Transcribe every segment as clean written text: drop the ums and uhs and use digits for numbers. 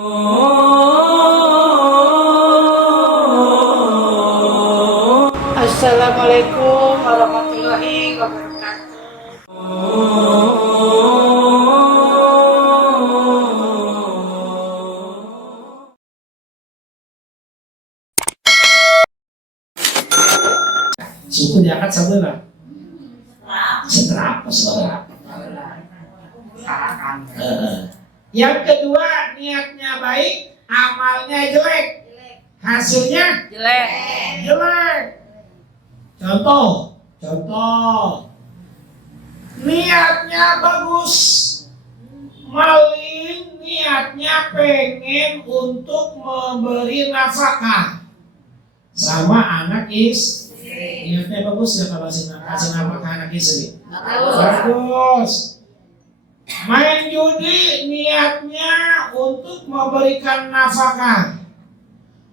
Assalamualaikum warahmatullahi wabarakatuh. Suku diangkat sebelah. Seberapa saudara? Yang kedua, niatnya baik, amalnya jelek, hasilnya jelek. Contoh, niatnya bagus, maling niatnya pengen untuk memberi nafkah sama anak istri. Niatnya bagus ya kalau kasih nafkah anak istri. Bagus. Main judi niatnya untuk memberikan nafkah.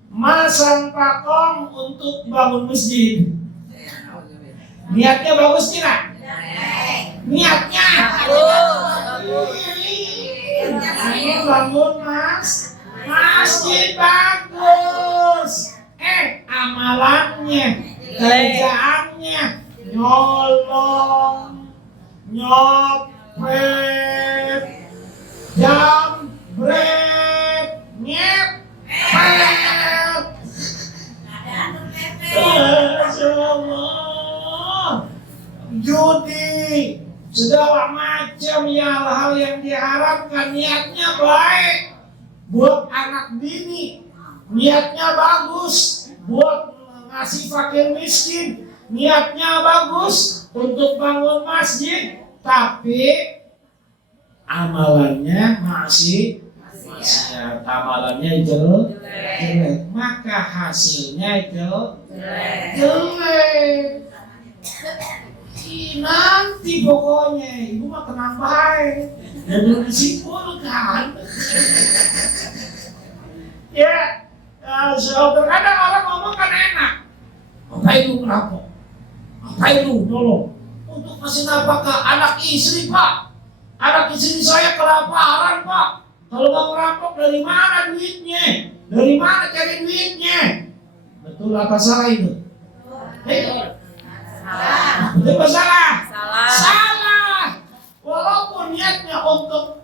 Masang pakong untuk bangun masjid. Niatnya bagus tidak? Niatnya bangun masjid bagus. Amalannya, kerjaannya nyolong, nyopet, jambret, ngepet. Masya Allah. Judi, segala macam ya hal yang diharapkan, niatnya baik buat anak bini, niatnya bagus buat ngasih fakir miskin, niatnya bagus untuk bangun masjid, tapi amalannya masih amalannya jelek, maka hasilnya jelek. Nanti pokoknya ibu mah tenang baik, dan belum disimpulkan. Ya, terkadang orang ngomong kan enak. Ngapain lu ngerampok? Ngapain lu nolong? Untuk kasih nafkah anak istri, Pak. Anak istri saya kelaparan, Pak. Kalau mau ngerampok dari mana duitnya? Dari mana cari duitnya? Betul apa salah itu? Betul apa salah? Salah. Walaupun niatnya untuk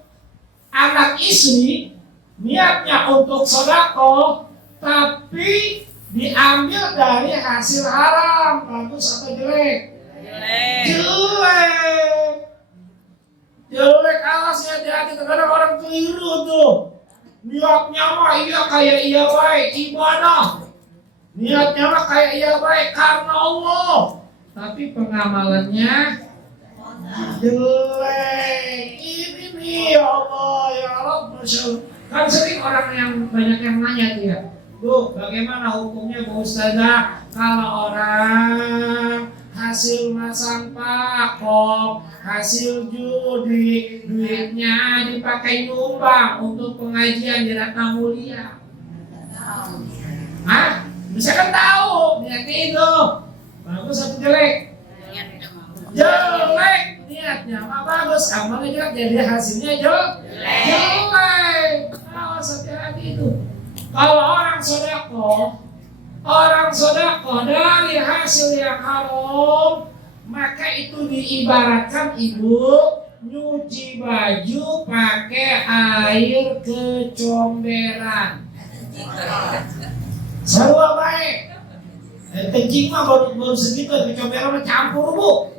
anak istri, niatnya untuk sedekah, tapi diambil dari hasil haram, bagus atau jelek? Jelek. Alasnya hati-hati, terkadang orang keliru tuh. Niatnya mah iya kayak iya baik ibadah. Niatnya mah kayak iya baik karena Allah, tapi pengamalannya jelek. Ini nih ya Allah, ya Allah, Masya Allah. Kan sering orang yang banyak yang nanya tuh ya, Bu, bagaimana hukumnya Bu Ustazah kalau orang hasil masang pakok, hasil judi, duitnya dipakai nyumbang untuk pengajian di Ratna Mulia? Bisa kan tahu niatnya itu bagus atau jelek? Jelek. Niatnya mah bagus, amalnya jelek, jadi hasilnya jelek. Awas hati-hati itu. Kalau orang sedekah dari hasil yang haram, maka itu diibaratkan ibu nyuci baju pakai air kecomberan. Sarua baik. Kencing mah baru segitu, kecomberan mah campur, Bu.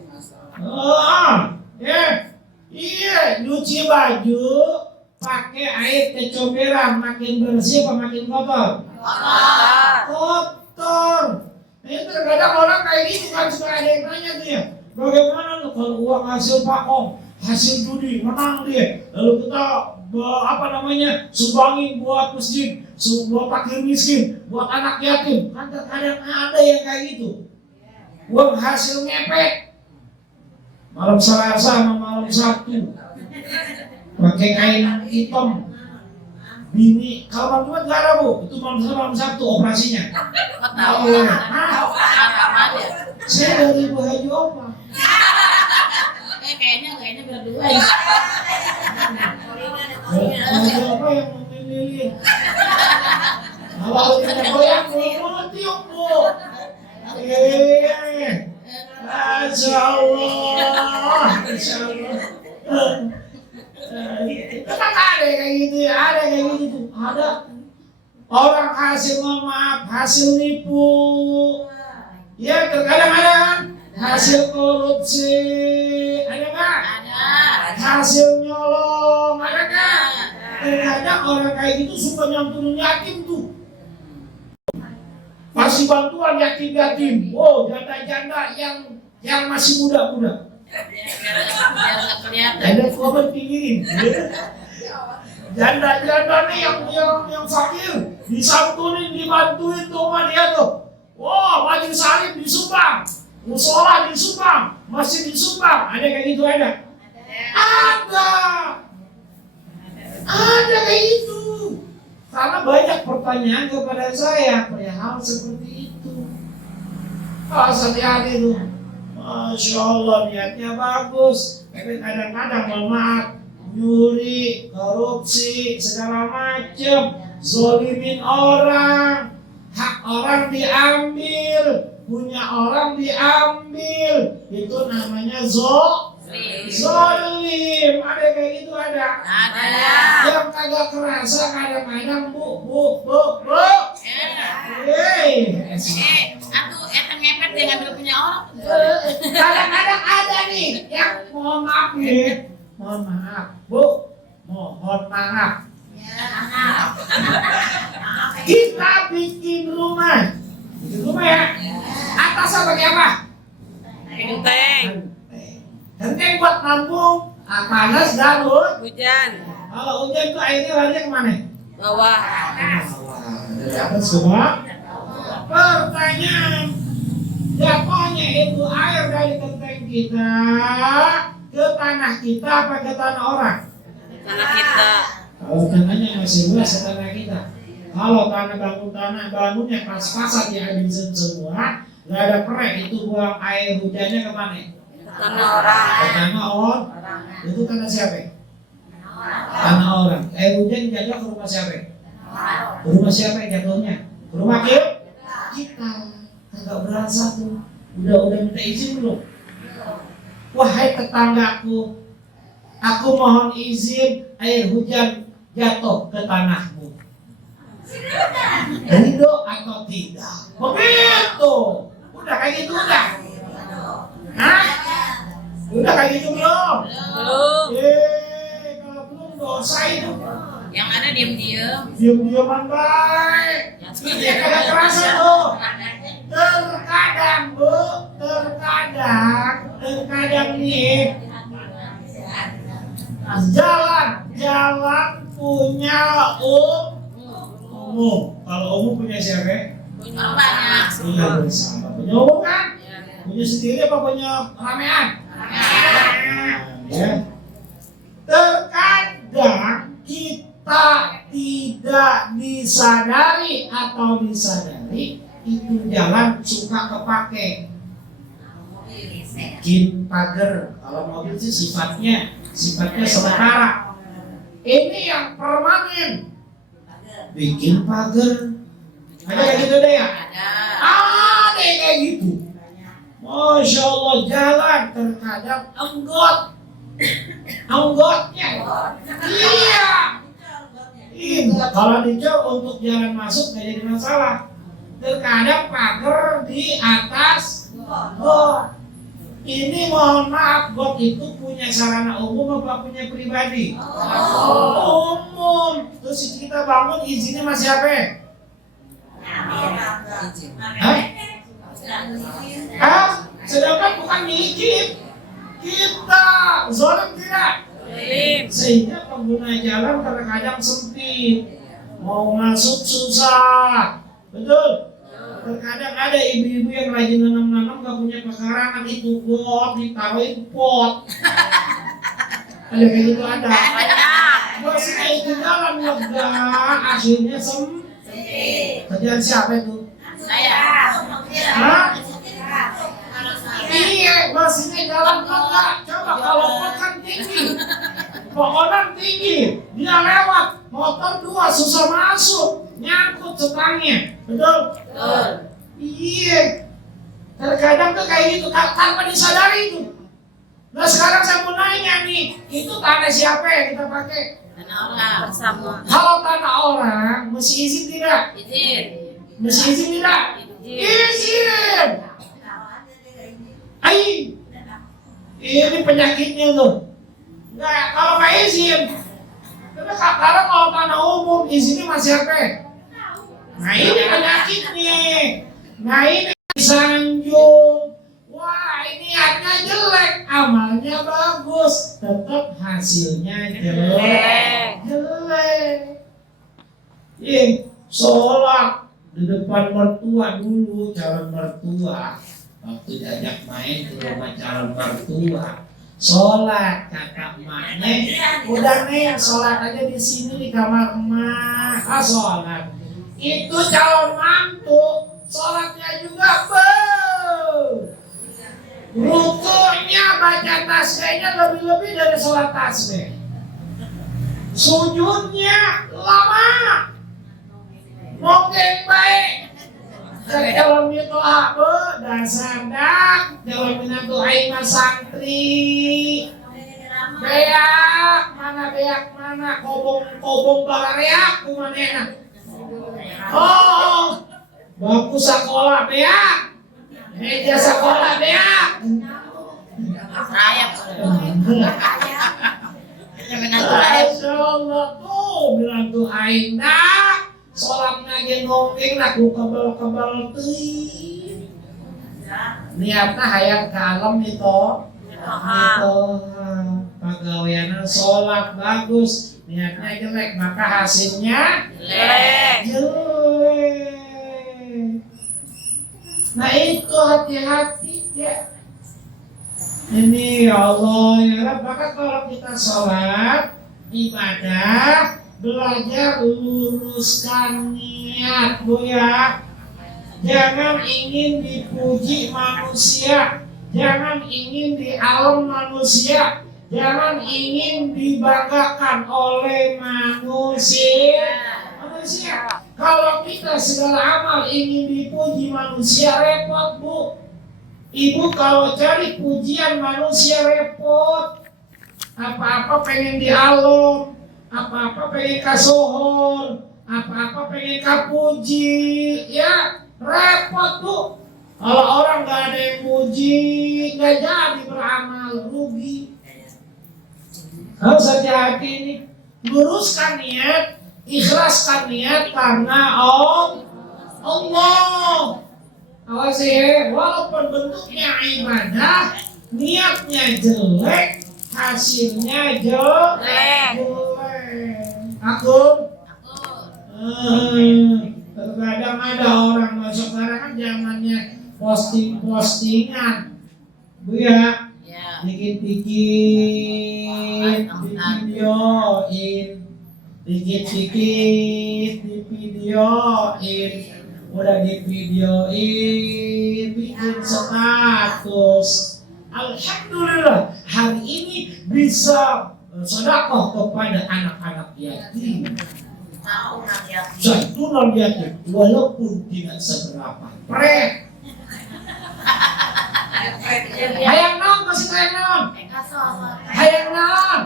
Iya, nyuci baju pakai air kecomberan, makin bersih apa makin kotor? Kotor. Ini terkadang orang kayak gitu kan, suka ada yang nanya tuh ya, bagaimana tuh kalau uang hasil pakong, hasil judi, menang dia, lalu kita sumbangin buat masjid, buat fakir miskin, buat anak yatim. Kan terkadang ada yang kayak gitu. Uang hasil ngepet, malam Selasa sama malam Sabtu, pakai kain hitam. Bini, kalau malam Jumat nggak ada, Bu. Itu malam Sabtu operasinya. Saya dari Ibu Haji Opa. Kayaknya berdua. Haji Opa yang memilih dikit. Kalau udah goyang mulut tiup bu. Masya Allah. Memang ada kayak gitu ya, ada kayak gitu. Ada orang hasil mohon maaf, hasil nipu. Ya terkadang ada kan hasil korupsi, ada nggak? Ada. Hasil nyolong, ada nggak? Terkadang orang kayak gitu suka nyampurin yatim tuh. Kasih bantuan yatim-yatim. Oh, janda-janda yang masih muda-muda. Biar nggak kelihatan. Ada komen tinggiin. Janda-janda nih yang fakir disantunin, dibantuin tuh sama dia tuh. Wah, majelis salim disumbang, musola disumbang, masjid disumbang. Ada kayak gitu ada? Ada. Ada kayak gitu. Karena banyak pertanyaan kepada saya perihal seperti itu. Oh, hati-hati tuh. Masya Allah niatnya bagus, tapi kadang-kadang mohon maaf, nyuri, korupsi, segala macam, zolimin orang, hak orang diambil, punya orang diambil, itu namanya zolim. Ada kayak gitu ada? Ada. Yang kagak kerasa kadang-kadang bu. Atuh, eta ngepet dia ngambil punya orang. Kadang-kadang ada nih yang mohon maaf nih, mohon maaf bu, mohon maaf. Kita bikin rumah ya. Atasnya pakai apa? Genteng. Genteng buat nampung panas dan Hujan. kalau hujan tuh airnya larinya kemana? Bawah. Dari atas ke bawah. Pertanyaan, jatuhnya itu air dari genteng kita ke tanah kita apa ke tanah orang? Tanah kita. Kalau tanahnya masih luas ke tanah kita. Kalau bangunnya pas-pasan dihabisin semua, nggak ada perek, itu buang air hujannya kemana? Tanah orang. Ke tanah orang. Itu tanah siapa? Tanah orang. Air hujan jatuh ke rumah siapa? Ke rumah siapa yang jatuhnya? Ke rumah kita. Kagak berasa tuh. Udah minta izin belum? Wahai tetanggaku, aku mohon izin air hujan jatuh ke tanahmu. Ridho atau tidak? Begitu. Udah kayak gitu udah. Hah? Udah kayak gitu belum? Belum. Kalau belum dosa itu. Yang ada diam-diam. Diam-diaman baik. Ya kagak kerasa tuh. Terkadang bu, terkadang nih jalan punya umum. Kalau umum punya siapa? Orang banyak. Iya bersama. Punya umum kan? Punya sendiri apa punya ramean? Ya. Terkadang kita tidak disadari atau disadari itu jalan suka kepake. Bikin pagar. Kalau mobil sih sifatnya sementara. Ini yang permanen. Bikin pagar. Ada kayak gitu deh ya? Ada kayak gitu. Masya Allah, jalan terkadang enggotnya. Iya. Kalau dicor untuk jalan masuk nggak jadi masalah. Terkadang pagar di atas got. Ini mohon maaf, got itu punya sarana umum apa punya pribadi? Umum. Terus kita bangun izinnya masih apa? Sedangkan bukan milik kita. Zolim tidak? Sehingga pengguna jalan terkadang sempit, mau masuk susah, betul? Terkadang ada ibu-ibu yang rajin nanam-nanam gak punya pekarangan, itu got ditaruhin pot. Ada kayak gitu ada. Bosnya itu jalan lega, akhirnya sempit. Kerjaan siapa itu? Saya. Hah? Iya, bosnya jalan lega. Coba kalau pot kan tinggi. Pohonan tinggi, dia lewat motor 2 susah masuk, nyangkut stangnya, betul? Betul. Iya. Terkadang tuh kayak gitu, tanpa disadari itu. Nah sekarang saya mau nanya nih, itu tanah siapa yang kita pakai? Tanah orang. Bersama. Kalau tanah orang, mesti izin tidak? Izin. Mesti izin tidak? Izin. Ayo. Ini penyakitnya tuh. Nggak, kalau nggak izin. Tapi sekarang kalau tanah umum, izinnya masih apa? Nah ini penyakitnya. Nah ini sanjung. Wah ini niatnya jelek, amalnya bagus, tetap hasilnya jelek. Sholat di depan mertua dulu, calon mertua. Waktu diajak main ke rumah calon mertua, sholat kata emaknya, udah nih sholat aja di sini di kamar emak, sholat. Itu calon mantu, sholatnya juga rukunya baca tasbihnya lebih-lebih dari sholat tasbih. Sujudnya lama, mungkin baik. Dalam itu apa? Dasar dak, dalam itu aima santri. Beak mana, kobong balareak kumana. Oh, baku sekolah beak, meja sekolah beak. Rayap. Masya Allah tuh bilang tuh aing dak. Sholatnya ge nongeng nak kebal teuing. Niatna hayang ka alam itu. Itu pagaweana sholat bagus, niatnya jelek maka hasilnya jelek. Nah itu hati-hati ya. Ini ya Allah ya Rabb, maka kalau kita sholat ibadah belajar luruskan niat Bu ya. Jangan ingin dipuji manusia, jangan ingin di alam manusia, jangan ingin dibanggakan oleh manusia. Kalau kita segala amal ingin dipuji manusia repot Bu. Ibu kalau cari pujian manusia repot. Apa-apa pengen di alam, apa-apa pengen kasohor, apa-apa pengen kapuji, ya repot tuh. Kalau orang nggak ada yang puji, nggak jadi beramal, rugi. Harus hati-hati ini, luruskan niat, ikhlaskan niat karena Allah. Awas ya, walaupun bentuknya ibadah, niatnya jelek, hasilnya jelek. Aku terkadang ada orang masuk sekarang kan zamannya posting-postingan, Bu ya, dikit-dikit di videoin, udah di videoin, bikin status. Alhamdulillah hari ini bisa sedekah kepada anak-anak yatim. Santunan yatim walaupun tidak seberapa. Hayang naon kasih hayang naon? Hayang naon?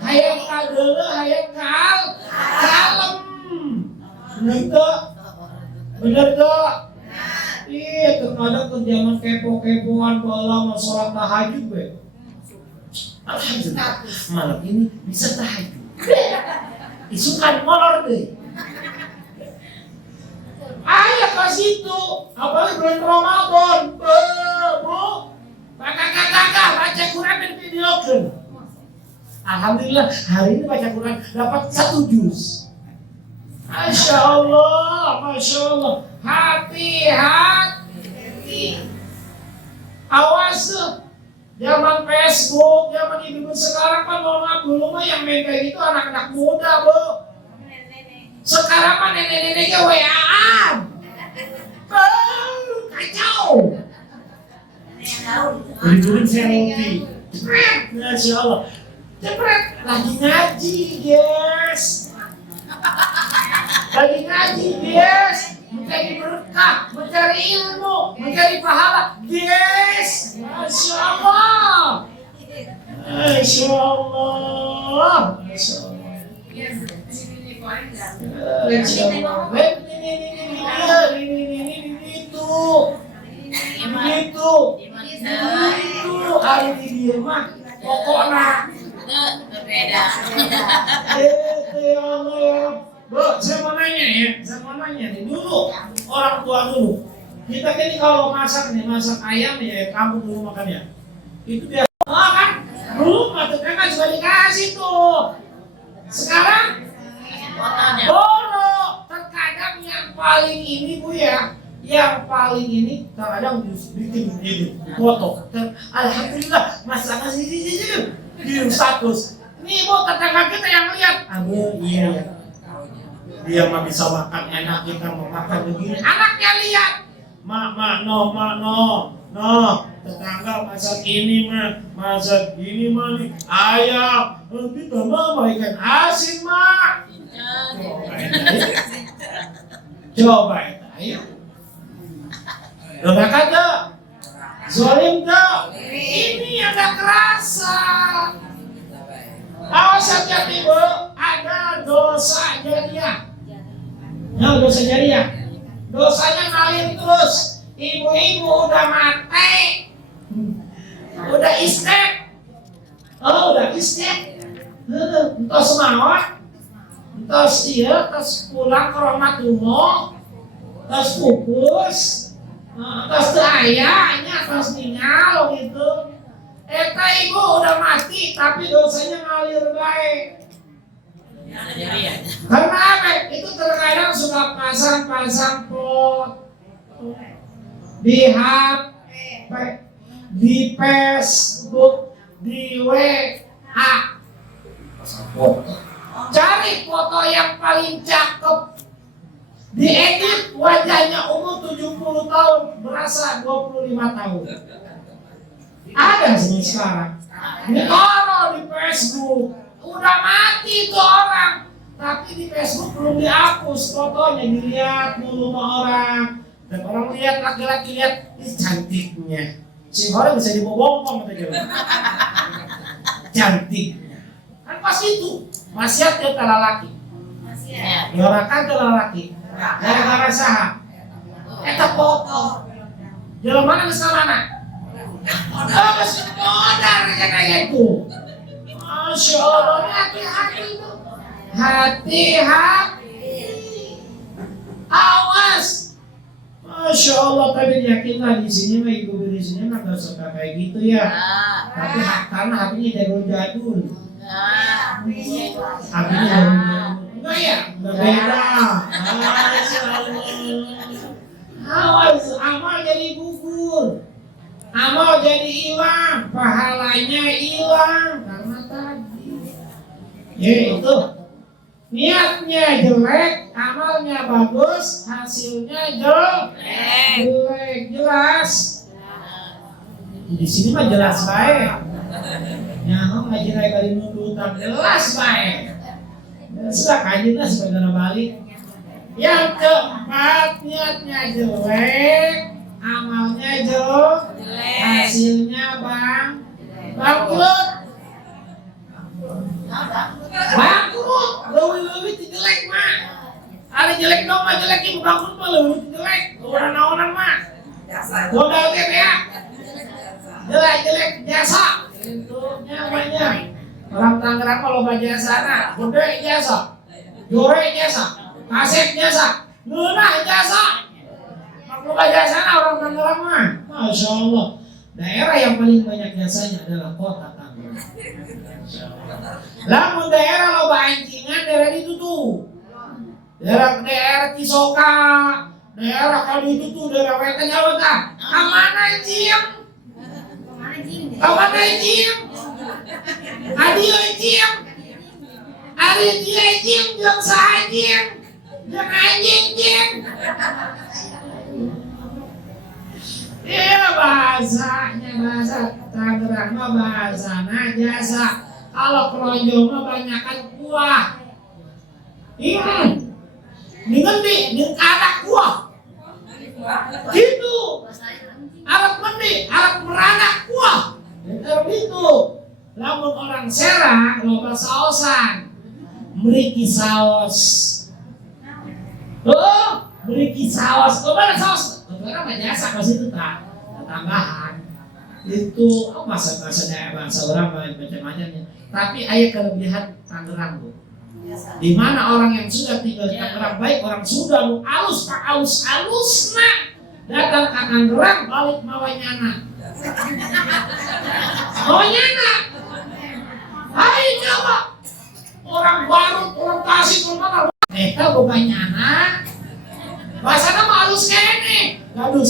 Hayang kadeuleu, hayang kalem. Bener tuh? Iya, terkadang tuh zaman kepo-kepoan bawa sholat tahajud be. Alhamdulillah, malam ini bisa tahajud. Isukan molor deh. Ayo ke situ, apalagi bulan Ramadan, Bu. Kakak baca Quran dan video kan. Alhamdulillah hari ini baca Quran dapat 1 juz. Masya Allah, hati-hati. Awas zaman Facebook, zaman ibu sekarang kan mohon maaf dulu mah yang main kayak gitu anak-anak muda Bu. Sekarang mah nenek-neneknya WA-an. Kacau. Beli selfie. Masya Allah. Jepret lagi ngaji, guys. lagi ngaji, yes, mencari berkah, mencari ilmu, mencari pahala, yes, masya Allah, masya Allah, masya Allah. Itu hari di dia mah pokoknya berbeda. ya Allah. Bro, saya mau nanya nih dulu orang tua dulu. Kita kan kalau masak ayam nih ya, kamu dulu makan ya. Itu biasa kan? Dulu matutnya kan juga dikasih tuh. Sekarang borok. Terkadang yang paling ini Bu ya, yang paling ini terkadang bikin begini foto. Alhamdulillah masakan sini di status. Nih Bu, tetangga kita yang lihat. Aduh iya ya. Dia mah bisa makan enak, kita mau makan begini. Anaknya lihat. No. Tetangga masak ini mah nih ayam. Kita mah ikan asin mah. Coba itu, ayo. Doakan tuh, zolim tuh. Ini yang gak kerasa. Awas hati-hati Bu, ada dosa jariah. Nah, dosa jariah. Dosanya ngalir terus. Ibu-ibu udah mati. Udah istek. Oh, udah istek. Entos mawar. Entos pulang ke rumah tumo. Entos pupus. Entos teu aya, entos ninggal gitu. Eta ibu udah mati tapi dosanya ngalir baik. Karena apa? Itu terkadang suka pasang pot di HP, di Facebook, di WA. Cari foto yang paling cakep, diedit wajahnya umur 70 tahun berasa 25 tahun. Ada sih sekarang. Ditaruh di Facebook. Udah mati tuh orang, tapi di Facebook belum dihapus fotonya, dilihat mulu sama orang. Dan orang lihat, laki-laki lihat, ini cantiknya. Si orang bisa dibobong atau gimana? Cantiknya. Kan pasti itu. Maksiat dia telah laki. Diorakan telah laki. Gara-gara saha. Eta foto. Jalan mana ke sana? Oh, masih modal kayak itu. Masya Allah, hati-hati itu. Hati-hati. Awas. Masya Allah, tapi yakinlah di sini mah ibu di sini mah gak suka kayak gitu ya. Tapi karena hatinya jadul-jadul. Hatinya jadul-jadul. Enggak ya? Enggak beda. Masya Allah. Awas, amal jadi gugur. Amal jadi hilang, pahalanya hilang karena tadi. Ya itu, niatnya jelek, amalnya bagus, hasilnya jelek, jelas. Di sini mah jelas baik. Nyaho ngaji kali nundutan jelas baik. Sudah kajian sebenarnya balik. Yang keempat, niatnya jelek, amalnya jelek, hasilnya bangkrut. Bangkrut, lebih jelek mah. Ada jelek dong mah jelek, ibu bangkrut mah lebih jelek. Orang naonan mah. Modal kan ya. Jelek jasa. Itu namanya. Orang Tangerang kalau jasa nah, gede jasa, jore jasa, kaset jasa, nunah jasa. Kalau jasa orang Tangerang mah, masya Allah. Daerah yang paling banyak jasanya adalah kota Tangerang. Lamun daerah loba anjingan daerah itu tuh. Daerah Cisoka, daerah kali itu tuh daerah Wetan Jawa Tengah. Kamana anjing? Kamana anjing? Adi anjing? Adi anjing jeung saanjing? Jeung anjing jing? Iya bahasa Tangerang mah bahasana jasa. Kalau kelonjong mah banyakan kuah. Ningali dengan anak gua. Gitu. Arab mandi, Arab meranak gua. Gitu. Lamun orang Serang loba saosan. Mriki saos. Oh, mriki saos. Kemana saos? Kebetulan mah jasa pas itu tak tambahan. Itu masa bahasa orang macam-macamnya. Tapi aya kelebihan Tangerang, Bu. Di mana orang yang sudah tinggal di Tangerang, baik orang Sunda lu alus pak alus-alusna datang ke Tangerang balik mawanyana. Mawanyana. Hai coba. Orang Garut, orang Tasik, orang mana? Eta boganyana. Bahasana mah alus kene. Gaduh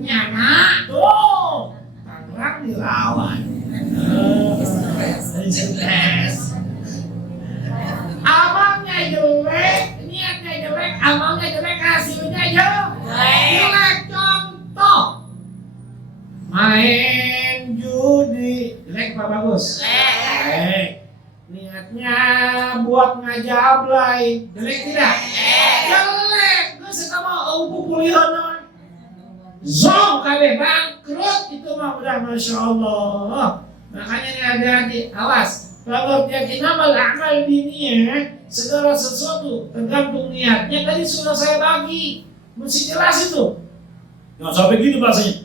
nyana. Tuh. Tangerang dilawan. Amalnya jelek, niatnya jelek, amalnya jelek, hasilnya jelek. Contoh, main judi, jelek apa bagus? Jelek. Niatnya buat ngajablay, jelek tidak? Jelek. Gue sama pupulihan zong kabeh bangkrut itu mah udah masya Allah. Makanya hati-hati, awas. Kalau jadi amal biniyah, segala sesuatu tergantung niatnya. Tadi sudah saya bagi, mesti jelas itu. Jangan sampai gini bahasanya.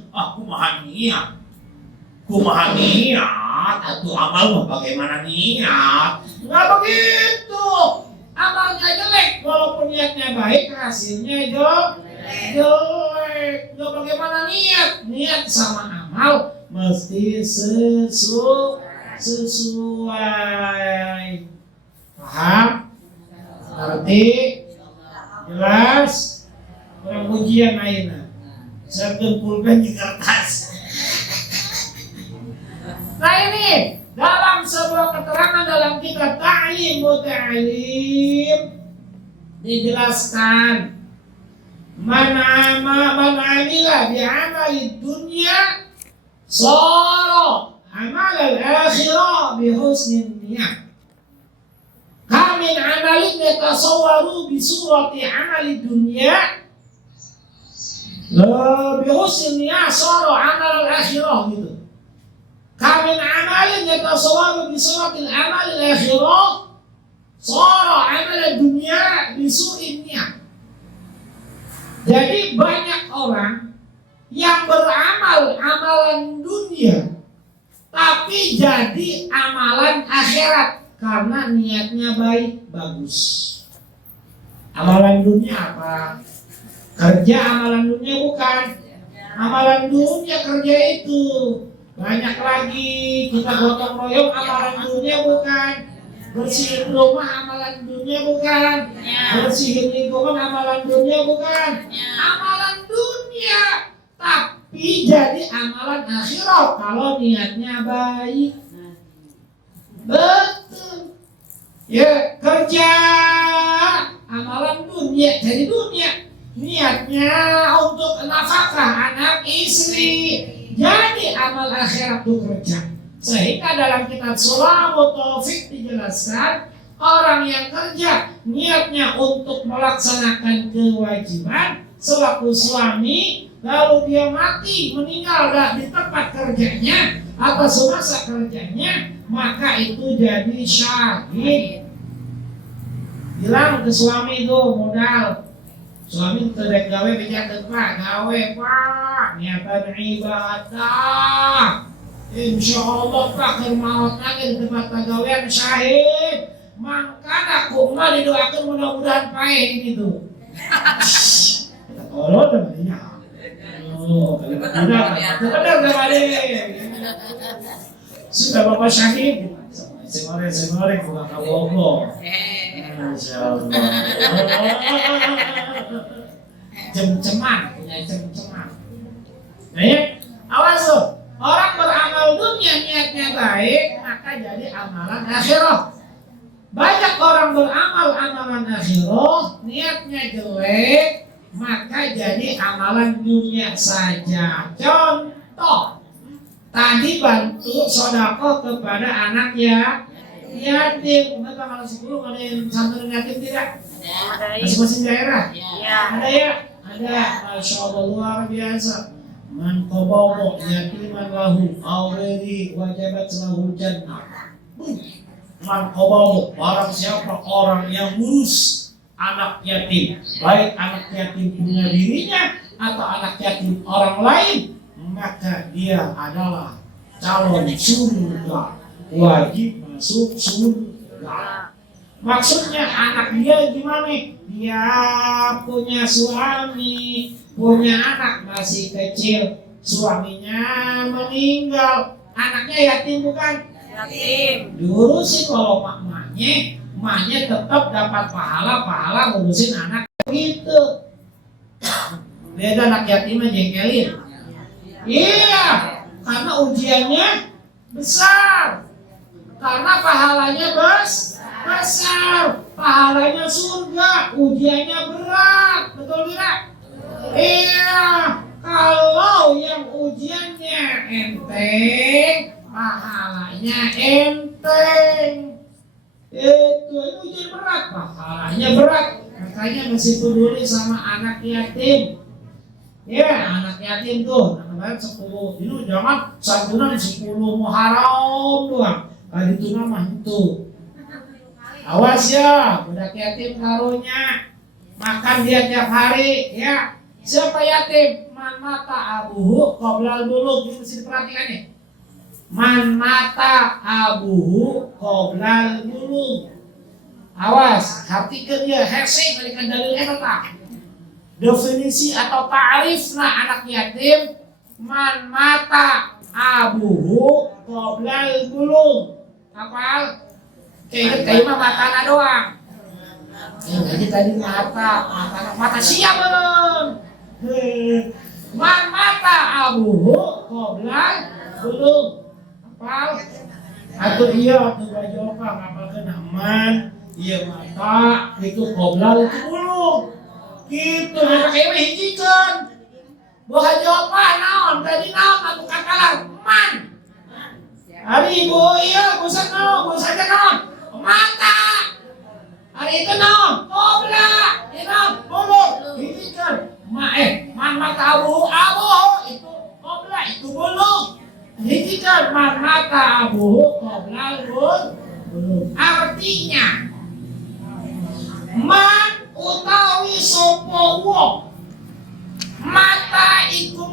Kumaha niat, atau amal mah bagaimana niat? Nggak begitu. Amalnya jelek, walaupun niatnya baik, hasilnya jelek. Nggak bagaimana niat? Niat sama amal mesti sesuai. Paham? Ngerti? Jelas? Orang ujian ayeuna. Saya kumpulkan di kertas. Nah ini dalam sebuah keterangan dalam kitab Ta'lim dijelaskan man amila bi amali dunya sara amal al-akhirah bi husnin niyah. Kamin amalin yatasawwaru bi surati amali dunya bi husnin niyah sara amal al-akhirah gitu. Kamin amalin yatasawwaru bi surati amal al-akhirah sara amal dunya bi su'in niyah. Jadi banyak orang yang beramal amalan dunia tapi jadi amalan akhirat karena niatnya baik, bagus. Amalan dunia apa? Kerja amalan dunia bukan. Amalan dunia kerja itu banyak lagi, kita gotong royong amalan dunia bukan. Bersihin rumah amalan dunia bukan. Bersihin lingkungan amalan dunia bukan. Amalan dunia tapi jadi amalan akhirat kalau niatnya baik. Betul. Ya, kerja amalan dunia jadi dunia. Niatnya untuk nafkah anak istri. Jadi amal akhirat itu kerja. Sehingga dalam kitab Sulamut Taufik dijelaskan orang yang kerja niatnya untuk melaksanakan kewajiban selaku suami, lalu dia mati meninggal di tempat kerjanya atau semasa kerjanya, maka itu jadi syahid. Bilang ke suami itu modal, suami terek gawe bejakeun Pak, gawe Pak, niatan ibadah. Insya Allah Pak kermaot lagi di tempat pegawaian syahid. Maka aku mah didoakan mudah-mudahan paeh gitu. Tolong temannya. Oh, kalau tidak, benar kembali. Sudah Bapak syahid. Semore bukan kabogo. Masya Allah. Cem-ceman, punya cem-ceman. Nah ya, awas tuh. Orang beramal dunia niatnya baik, maka jadi amalan akhirah. Banyak orang beramal amalan akhirah, niatnya jelek, maka jadi amalan dunia saja. Contoh, tadi bantu sodako kepada anak yatim. Kenapa kalau 10 ada yang santri yatim tidak? Masing-masing daerah. Ya. Ada ya? Ada. Masya Allah luar biasa. Man qabahu yatiman lahu awri wajabat lahu jannah. Man qabahu barang siapa orang yang ngurus anak yatim, baik anak yatim punya dirinya atau anak yatim orang lain, maka dia adalah calon surga, wajib masuk surga. Maksudnya anak dia gimana? Dia punya suami, punya anak masih kecil, suaminya meninggal, anaknya yatim bukan? Yatim. Diurusin kalau maknya tetap dapat pahala ngurusin anak gitu. Beda anak yatim aja jengkelin. Iya, karena ujiannya besar. Karena pahalanya besar. Pahalanya surga, ujiannya berat. Betul tidak? Iya, kalau yang ujiannya enteng, pahalanya enteng. Itu ujian berat, pahalanya berat. Makanya mesti peduli sama anak yatim. Ya, anak yatim tuh, kemarin 10, ini jangan santunan 10 Muharram doang. Kali itu nama itu. Awas ya, budak yatim karunya makan dia tiap hari, ya. Siapa yatim? Man mata abuhu qoblal bulugh, ini mesti diperhatikan nih. Man mata abuhu qoblal bulugh. Awas, hatikan dia, hese balikan dalilnya tetap. Definisi atau ta'rifna anak yatim, man mata abuhu qoblal bulugh. Apa? Kayak mah matana doang. Jadi tadi mata siap belum? Man mata abuhu qoblal bulugh. Apa? Atau iya atau baju apa? Ngapal kena man, iya mata itu qoblal itu bulugh. Gitu, mereka kayak hijikeun. Boha jopa naon, tadi naon atuh kakalar man. Hari ibu iya, bosan naon, bosannya naon? Mata. Hari itu naon? Qobla. Ini naon? Bulugh. Hijikeun. Man mata abu itu qobla, itu bulugh. Hijikeun man mata abu qobla bulugh. Artinya man utawi sapa wong mata iku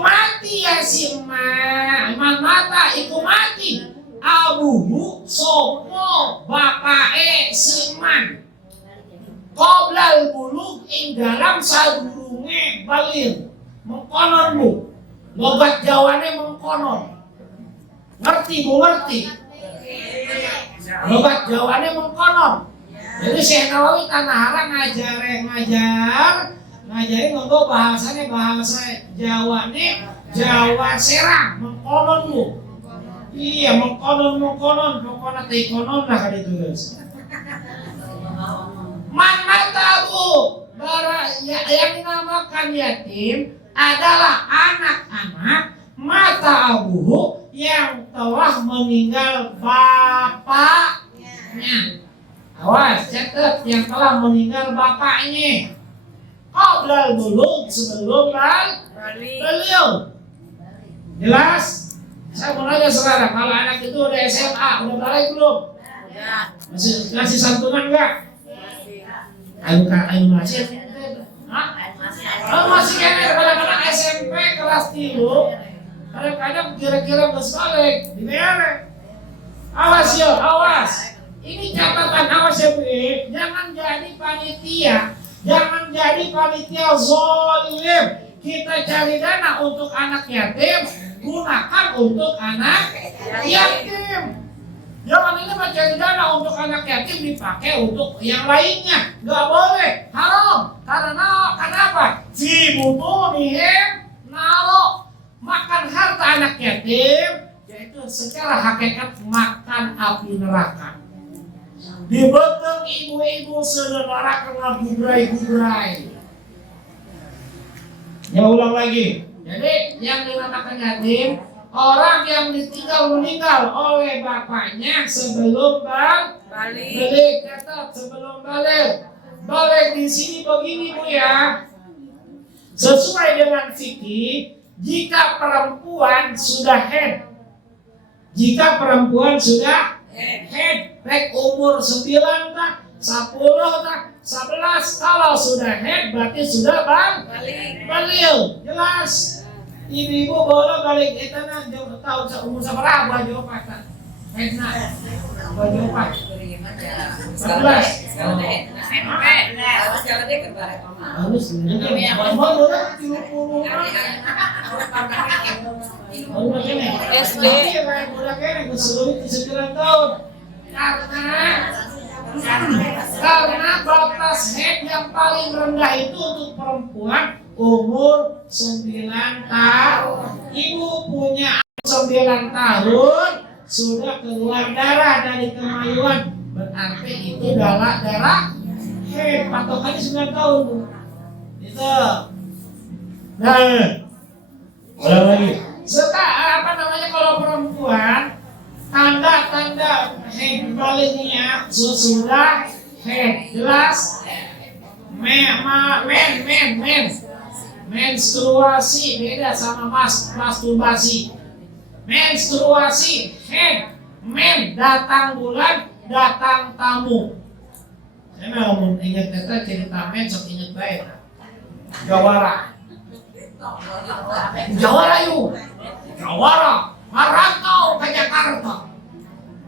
mati ya si man mata iku mati abuhu sapa bapake si man qoblal bulugh ing dalam sadurunge balir mengkonon bu logat Jawane mengkonon ngerti bu ngerti logat Jawane mengkonon. Jadi Syekh Nawawi Tanahara ngajarin ngomong bahasanya bahasa Jawa nih Jawa Serang mengkonon lu. Iya mengkonon pokoknya tekonon lah kali itu guys. Mana tahu yang dinamakan yatim adalah anak-anak mata abuhu yang telah meninggal bapaknya. Awas, catat yang telah meninggal bapaknya. Qoblal bulugh sebelum beliau. Jelas? Saya mau nanya saudara, kalau anak itu udah SMA, udah balik belum? Ya. Masih ngasih santunan enggak? Ayo masih. Hah? Oh, masih kayaknya kadang-kadang SMP kelas 3. Kadang-kadang kira-kira balik di mana? Awas yo, awas. Ini catatan awas ya Bu, jangan jadi panitia zolim. Kita cari dana untuk anak yatim, gunakan untuk anak yatim. Jangan ini cari dana untuk anak yatim dipakai untuk yang lainnya, nggak boleh, haram. Karena kenapa? Fi butunihim naro, makan harta anak yatim, yaitu secara hakikat makan api neraka. Dibekeng ibu-ibu selenara kena gubrai-gubrai. Ya ulang lagi. Jadi yang dinamakan yatim orang yang ditinggal meninggal oleh bapaknya sebelum balik. Kata sebelum balik. Balik di sini begini Bu ya. Sesuai dengan fikih, jika perempuan sudah head, baik umur 9 tak, 10 tak, 11, kalau sudah head berarti sudah balik. Jelas. Ibu boleh balik etana tahu umur seberapa jauh patah. Headna. Jauh patah. 11. Harus SD. Karena batas head yang paling rendah itu untuk perempuan umur 9 tahun. Ibu punya 9 tahun sudah keluar darah dari kemaluan, berarti itu darah head. Patokannya 9 tahun Bu. Itu. Nah, ulang lagi. Kalau perempuan tanda-tanda head baliknya sudah head, jelas. Menstruasi beda sama masturbasi. Menstruasi head, datang bulan, datang tamu. Saya mau ingat cerita sok ingat baik. Jawara merantau ke Jakarta.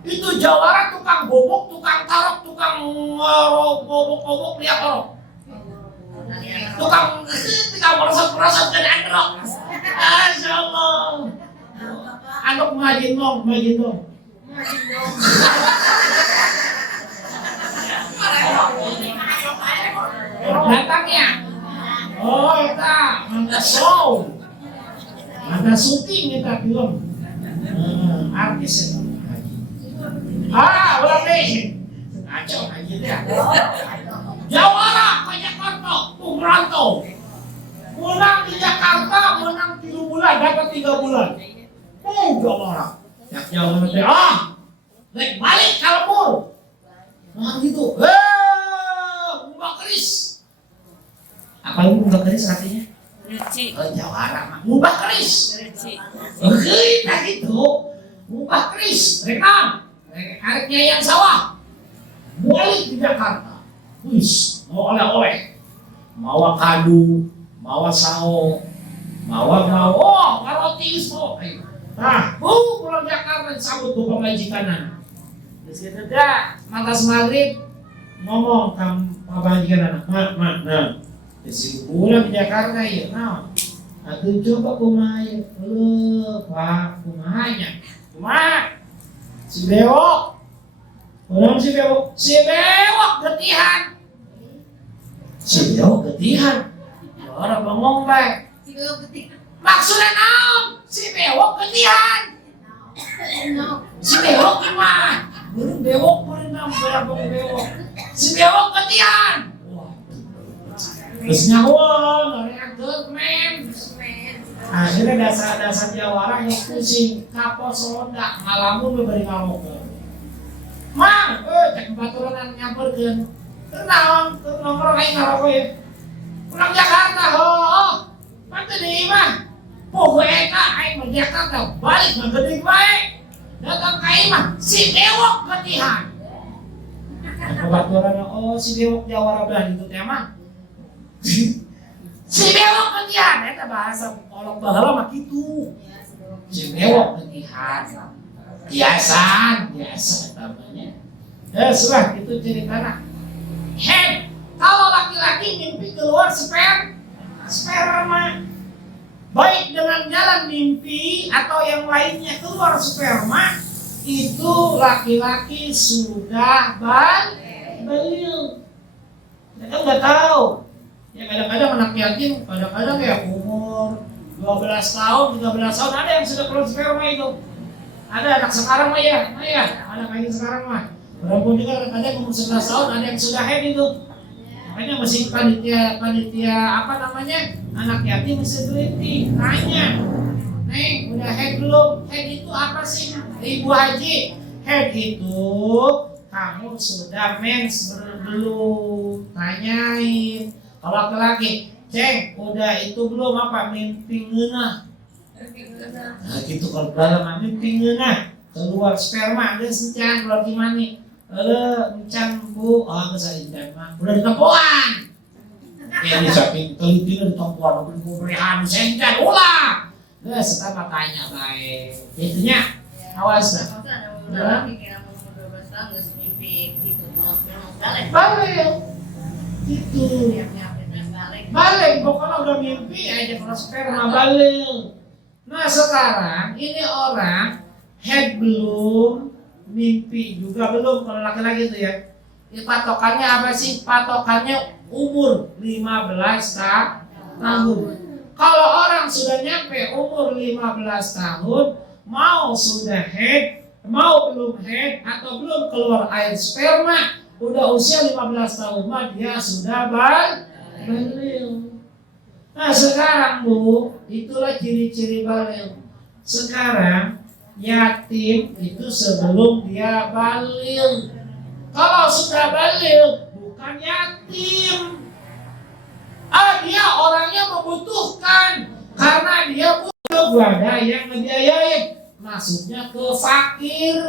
Itu Jawara tukang bobok, tukang tarok, tukang bobok dia korok. Tukang merosot dan androk. Masya Allah. Andok majin dong. Datangnya. Oh, eta mangga show. Mangga syuting eta film. Artis eta. Ulah deh. Ngaco aja dia. Jawara ke Jakarta, merantau. Pulang di Jakarta, menang 3 bulan, dapat 3 bulan. Jawara. Yang jauh nanti, balik kalpur. Nah gitu. Mbak Keris. Apa itu Mbak Keris artinya? Ruci. Jawara mah. Mbak Keris. Kita gitu. Mbak Keris. Rekan. Areknya yang sawah. Balik di Jakarta. Mau oleh-oleh. Mawa kadu. Mawa sao. Mawa roti semua. Nah, pulang Jakarta disambut tuh pemajikanan. Terus kita dah matas maghrib ngomong ke pemajikanan, nah, terus pulang ke Jakarta ya, aku coba kumaya, Pak, kumanya, si bewok, orang si bewok getihan, orang bengong baik, maksudnya naon? Si bewok getihan. Si bewok gimana? Belum bewok berenam berabung bewok. Si bewok getihan. Terus nyawon, orang men. Akhirnya dasar Jawara yang pusing, kapos ronda, ngalamun beri ngaloko. Mang, cek baturan nyamperkeun. Kenaon, nomor lain ngaloko ya. Pulang Jakarta, pantu di imah. Pokoknya aing di Jakarta balik ngegedeg baik. Datang ka imah si bewok getihan. Baturan si bewok Jawara belah itu teh mah. Si bewok getihan eta bahasa kolok baheula mah kitu. Si bewok getihan. Biasa namanya. Ya sudah itu ceritanya. Kalau laki-laki mimpi keluar sperma. Baik dengan jalan mimpi atau yang lainnya keluar sperma, itu laki-laki sudah balik. Kita nggak tahu. Ya kadang-kadang anak yatim, kadang-kadang ya umur 12 tahun, 13 tahun ada yang sudah keluar sperma itu. Ada anak sekarang mah ya, anak lagi sekarang mah. Perempuan juga kadang-kadang umur 11 tahun ada yang sudah head itu. Makanya mesti panitia apa namanya anak yatim mesti teliti tanya Neng, udah head belum? Head itu apa sih, Ibu Haji? Head itu kamu sudah mens belum? Tanyain. Kalau laki-laki, Ceng, udah itu belum apa? Mimpi ngeunah. Nah gitu kalau dalam mimpi ngeunah. Keluar sperma, ada sencan keluar gimana? Encan bu, bisa indah mah. Udah ditepuan. Ya ini saking teliti di tempuan, pemberian sencan ulah. Setelah tanya baik, itunya awas lah. Balik, itu. Balik, pokoknya udah mimpi aja kalau sperma balik. Nah sekarang ini orang head belum, mimpi juga belum kalau laki-laki itu ya. Patokannya apa sih? Patokannya umur 15 tahun. Kalau orang sudah nyampe umur 15 tahun, mau sudah head, mau belum head, atau belum keluar air sperma, udah usia 15 tahun mah dia sudah balik. Nah sekarang Bu, itulah ciri-ciri balik. Sekarang yatim itu sebelum dia balik. Kalau sudah balik bukan yatim. Dia orangnya membutuhkan karena dia butuh wadah yang ngebiayain, maksudnya ke fakir.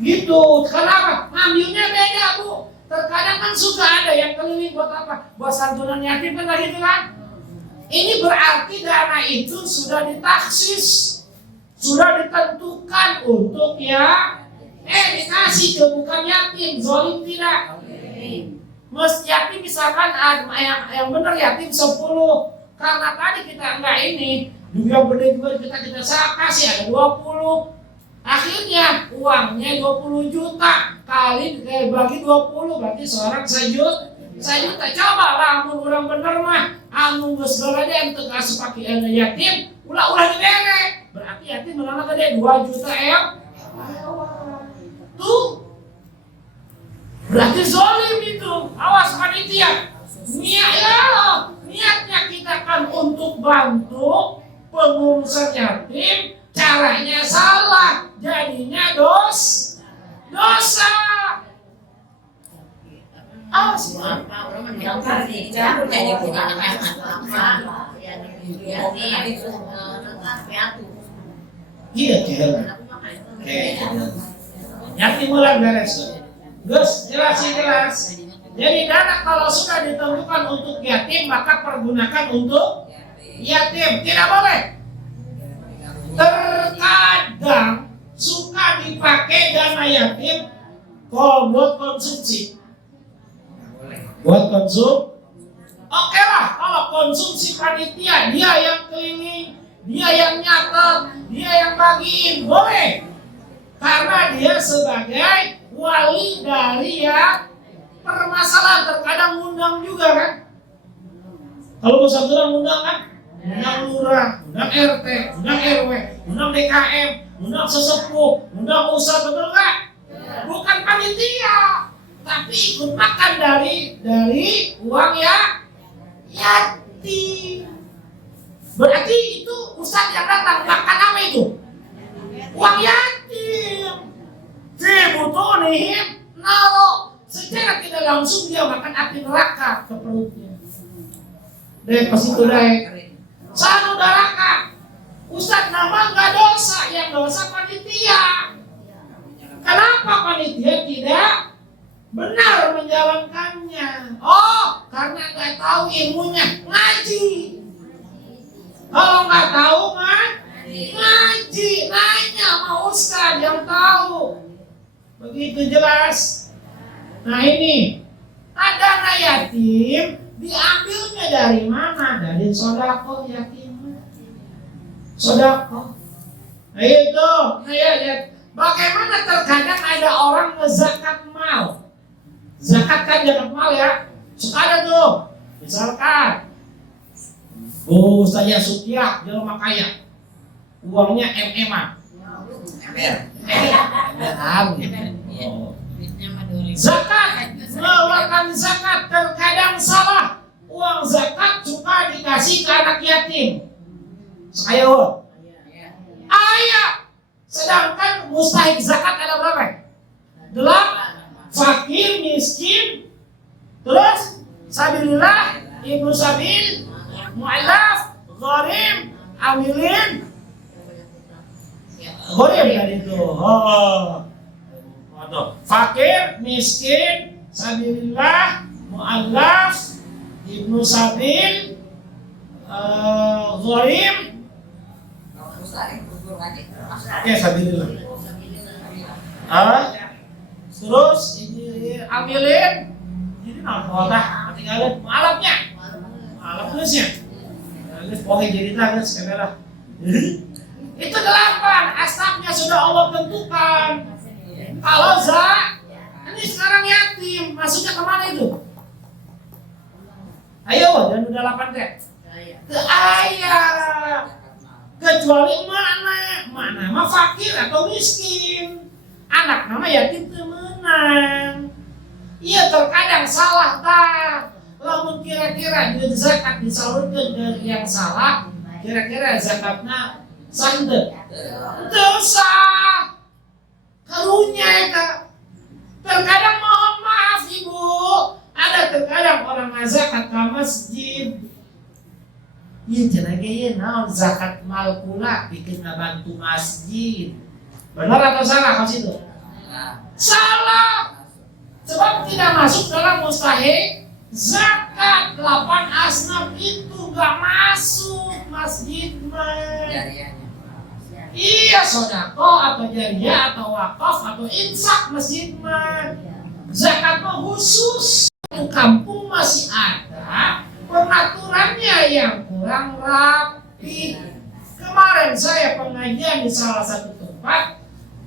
Gitu. Kenapa? Ngambilnya beda Bu. Terkadang kan suka ada yang keliling buat apa? Buat santunan yatim kan gitu kan? Ini berarti dana itu sudah ditaksis, sudah ditentukan untuk ya dikasih ke bukan yatim, zolim tidak. Mesti yatim misalkan yang benar yatim 10. Karena tadi kita enggak ini, juga benar juga kita kasih ada 20. Akhirnya uangnya 20 juta kali bagi 20 berarti seorang 1 juta. Coba lah amun orang bener mah anu geus aja ente kasih pakai yatim ulah dibere. Berarti yatim menang gede 2 juta tuh. Berarti zolim itu. Awas panitia. Niatnya kita kan untuk bantu pengungsian yatim, caranya salah, jadinya dosa. Awas yatim mulai beres. Gus, jelas. Jadi dana kalau sudah ditentukan untuk yatim maka pergunakan untuk yatim. Tidak boleh. Terkadang suka dipakai dana yatim kalau buat konsumsi. Buat konsumsi. Oke lah, kalau konsumsi panitia dia yang keliling, dia yang nyatet, dia yang bagiin, boleh. Karena dia sebagai wali dari ya permasalahan. Terkadang ngundang juga kan. Kalau mau santunan ngundang kan, undang lurah, undang RT, undang RW, undang DKM, undang sesepuh, undang ustaz, betul nggak? Bukan panitia, tapi ikut makan dari uang ya yatim. Berarti itu ustaz yang datang makan apa itu? Uang yatim. Butuh nih, naro secara tidak langsung dia makan api neraka ke perutnya. Deh pas itu deh. Sanu neraka. Ustaz nama nggak dosa, yang dosa panitia. Kenapa panitia tidak benar menjalankannya? Oh, karena nggak tahu ilmunya, ngaji. Kalau nggak tahu ngaji, nanya sama ustaz yang tahu. Begitu jelas. Nah ini ada dana yatim diambilnya dari mana? Dari sodako yatim. Sodako. Nah itu, bagaimana terkadang ada orang ngezakat mal. Zakat kan zakat mal ya. Suka ada tuh. Misalkan saya Sutiah jelema kaya. Uangnya MM-an. Zakat, mengeluarkan zakat terkadang salah. Uang zakat suka dikasih ke anak yatim. Ayo. Ayah. Sedangkan mustahik zakat ada berapa? 8. Fakir, miskin, terus sabilillah, ibnu sabil, mu'allaf, gharim, amilin. Gharim tadi itu. Fakir, miskin, sabilillah, mu'allaf, ibnu sabil, gharim. Ya sabilillah. Terus ini ambilin. Ini nah tinggalin malamnya. Malam terusnya. Terus poin jadi tangan sekali. Itu 8 asnafnya sudah Allah tentukan. Kalau ini sekarang yatim, masuknya kemana itu? Ayo, dan udah 8 deh. Ke ayah. Kecuali mana mah fakir atau miskin, anak nama yatim temenan. Iya terkadang salah tak. Lamun kira-kira dia zakat disalurkan dari yang salah, kira-kira zakatnya sandek. Dosa karunya itu. Terkadang mohon maaf ibu, ada terkadang orang zakat ke masjid. Iya jenenge ya naon zakat mal pula bikin bantu masjid. Benar atau salah kalau itu? Salah. Sebab tidak masuk dalam mustahik zakat. 8 asnaf itu gak masuk masjid mah. Iya sodako atau jariyah atau wakaf atau infak masjid mah. Zakat mah khusus. Kampung masih ada pengaturannya yang kurang rapi. Kemarin saya pengajian di salah satu tempat,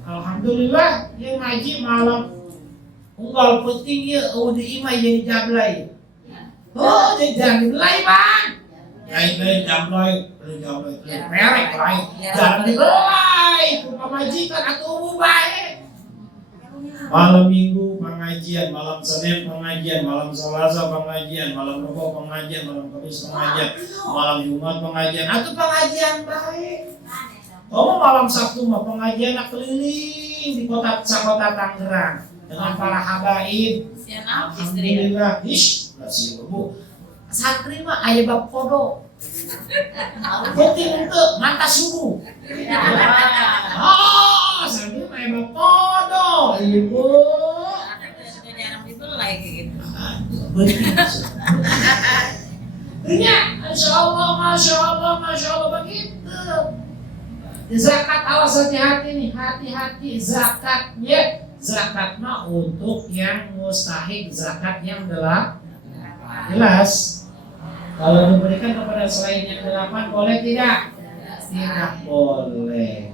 alhamdulillah yang ngaji malam unggal penting ya udah imai jadi jablay. Oh jadi jablay bang. Lain jablay, merek lain. Jangan dibelai, pemajikan atau baik. Malam Minggu pengajian, malam Senin pengajian, malam Selasa pengajian, malam Rabu pengajian, malam Kamis pengajian, malam Jumat pengajian, atau pengajian baik. Oh malam Sabtu mah pengajian keliling di kota Tangerang dengan para habaib. Alhamdulillah, bu. Santri mah ayah bab kodo. Penting untuk mantas subuh. Oh, santri mah ayah bab kodo. Ibu. Jarang dibelai gitu. Iya, Masya Allah begitu. Zakat awas hati-hati nih, hati-hati zakatnya. Zakat mah untuk yang mustahik, zakat yang jelas. Kalau diberikan kepada selain yang 8 boleh tidak? Tidak boleh.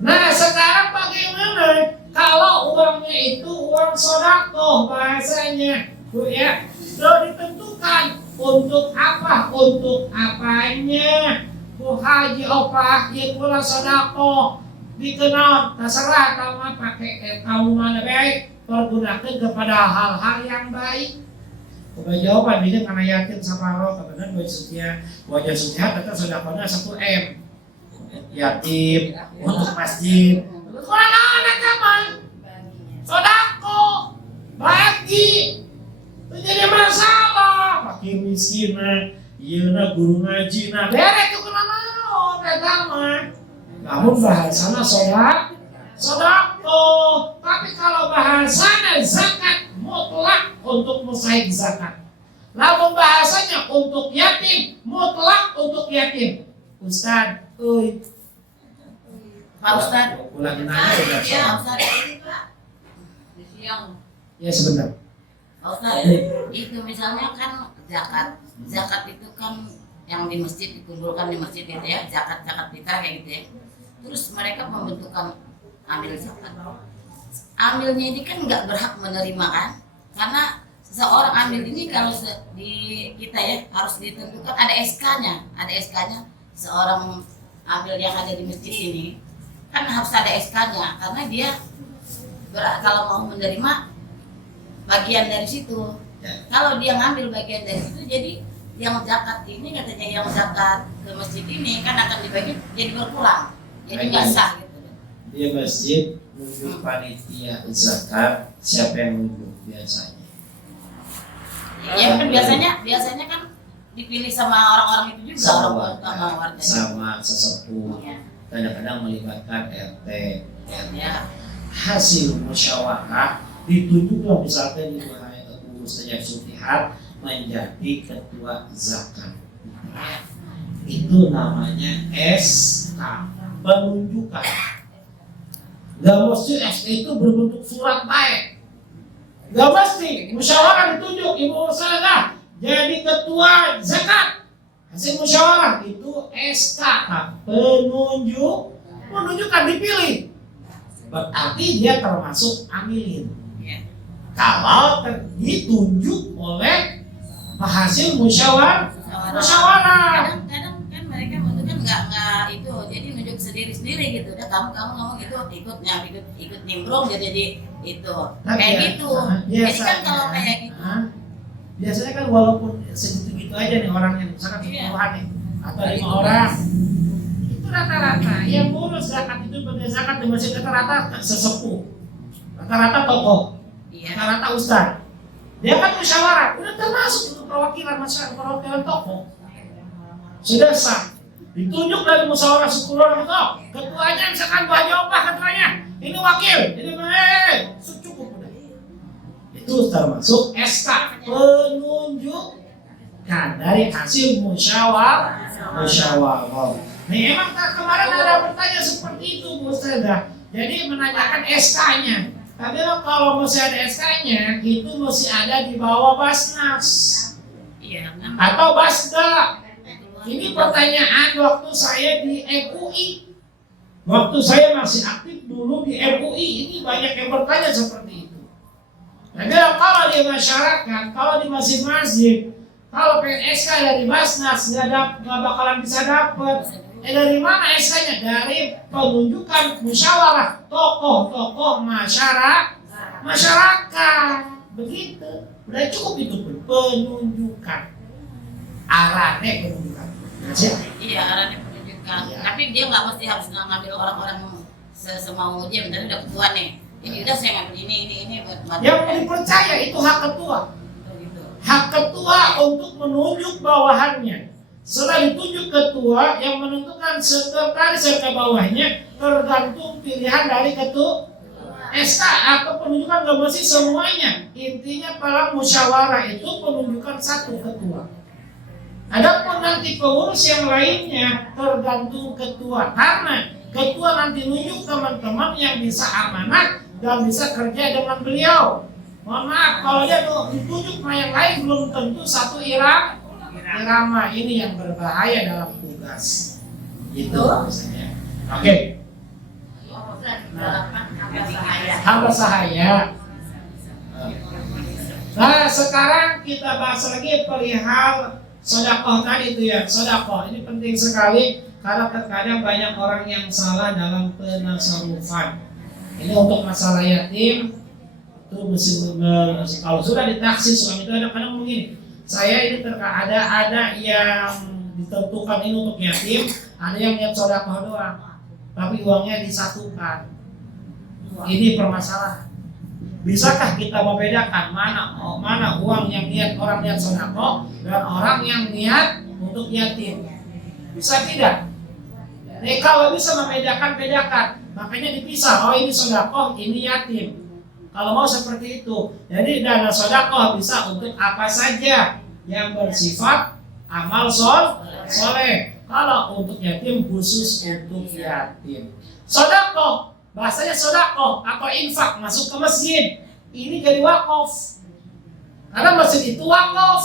Nah sekarang bagaimana? Kalau uangnya itu uang sodako bahasanya, bu ya, sudah ditentukan untuk apa? Untuk apanya? Bu haji opah, ya pula sodako dikenal, terserah kamu pakai kamu mana baik, pergunakan kepada hal-hal yang baik. Kepada jawaban ini karena yakin sama Allah, kebenaran wajah sutiha tetap sodakonya 1M. Yatim untuk masjid. Kurang anak kapan? Sodako bagi menjadi masalah. Pakai miskin, iya guru ngaji, nah berek itu kena naon agama. Namun bahasana sodako. Tapi kalau bahasana zakat mutlak untuk mustahik zakat. Namun bahasanya untuk yatim mutlak untuk yatim. Ustaz, Pak Ustaz. Ulangi nanya sudah. Ya Ustaz. Siang. Ya sebentar. Pak Ustaz, itu misalnya kan zakat itu kan yang di masjid dikumpulkan di masjid gitu ya, zakat fitrah kayak gitu ya. Terus mereka membentukkan amil zakat. Amilnya ini kan nggak berhak menerima kan, karena seseorang amil ini kalau di kita ya harus ditentukan ada SK-nya, seorang amil yang ada di masjid ini kan harus ada SK-nya karena dia kalau mau menerima bagian dari situ. Kalau dia ngambil bagian dari situ jadi yang zakat ini katanya yang zakat ke masjid ini kan akan dibagi jadi berkurang, jadi nggak sah gitu. Di masjid nunjuk panitia zakat, siapa yang nunjuk biasanya? Ya kan biasanya kan dipilih sama orang-orang itu juga, Sama warga. sama sesepuh, Ya. kadang-kadang melibatkan RT. Ya. Hasil musyawarah ditunjuklah misalkan Ibu Ustazah Sutihat menjadi ketua zakat. Itu namanya SK, penunjukan. Gak mesti SK itu berbentuk surat baik. Gak mesti musyawarah ditunjuk Ibu Ustazah jadi ketua zakat. Hasil musyawarah itu SK, penunjukan dipilih. Berarti dia termasuk amilin. Kalau ditunjuk oleh hasil musyawarah. Kadang-kadang kan mereka itu kan nggak itu, jadi nunjuk sendiri gitu. Udah kamu ngomong gitu, ikut nimbrung jadi itu. Kayak gitu. Jadi kan kalau kayak gitu. Biasanya kan walaupun segitu-gitu aja nih orangnya, misalkan 10-an nih atau 5 orang, itu rata-rata yang ngurus zakat itu bagi zakat di masjid rata-rata sesepuh, rata-rata tokoh, rata-rata ustaz. Dia kan musyawarah, udah termasuk itu perwakilan masyarakat, perwakilan tokoh. Sudah sah. Ditunjuk dari musyawarah 10 orang itu, ketuanya misalkan Bu Haji Opah ketuanya, ini wakil, ini cukup udah. Itu termasuk SK, penunjukan dari hasil musyawarah. Nih emang kemarin ada pertanyaan seperti itu Bu Ustazah. Jadi menanyakan SK-nya. Tapi kalau masih ada SK-nya, itu masih ada di bawah Basnas. Iya, kan? Atau Basda. Ini pertanyaan waktu saya di MUI. Waktu saya masih aktif dulu di MUI, ini banyak yang bertanya seperti itu. Nah, kalau di masyarakat, kalau di masjid-masjid, kalau pengen SK dari Basnas nggak bakalan bisa dapat. Dari mana SK-nya? Dari penunjukan musyawarah tokoh-tokoh masyarakat. Begitu. Udah cukup itu pun penunjukan. Arahnya penunjukan. Iya, arahnya penunjukan. Iya. Tapi dia nggak mesti harus ngambil orang-orang semau dia. Misalnya udah ketua nih. Jadi udah saya ngambil ini buat yang dipercaya itu hak ketua. gitu. Hak ketua untuk menunjuk bawahannya. Setelah ditunjuk ketua yang menentukan sekretaris serta bawahnya tergantung pilihan dari ketua SK atau penunjukan nggak mesti semuanya. Intinya pada musyawarah itu penunjukan satu ketua. Adapun nanti pengurus yang lainnya tergantung ketua, karena ketua nanti nunjuk teman-teman yang bisa amanat dan bisa kerja dengan beliau. Mohon maaf kalau dia ditunjuk sama yang lain belum tentu satu irama. Ini yang berbahaya dalam tugas. Itu misalnya. Oke. Hamba sahaya. Nah sekarang kita bahas lagi perihal sedekah tadi itu ya. Sedekah ini penting sekali karena terkadang banyak orang yang salah dalam penasarufan. Ini untuk masalah yatim itu mesti kalau sudah ditaksir suami itu kadang-kadang begini. Saya ini ada yang ditentukan ini untuk yatim, ada yang niat sedekah doang, tapi uangnya disatukan. Ini permasalahan. Bisakah kita membedakan mana uang yang orang niat sedekah dan orang yang niat untuk yatim? Bisa tidak? Kalau bisa membedakan, bedakan. Makanya dipisah. Oh ini sedekah, ini yatim. Kalau mau seperti itu, jadi dana sedekah bisa untuk apa saja yang bersifat amal soleh. Kalau untuk yatim khusus untuk yatim. Sedekah, bahasanya sedekah atau infak masuk ke masjid. Ini jadi wakaf. Karena masjid itu wakaf.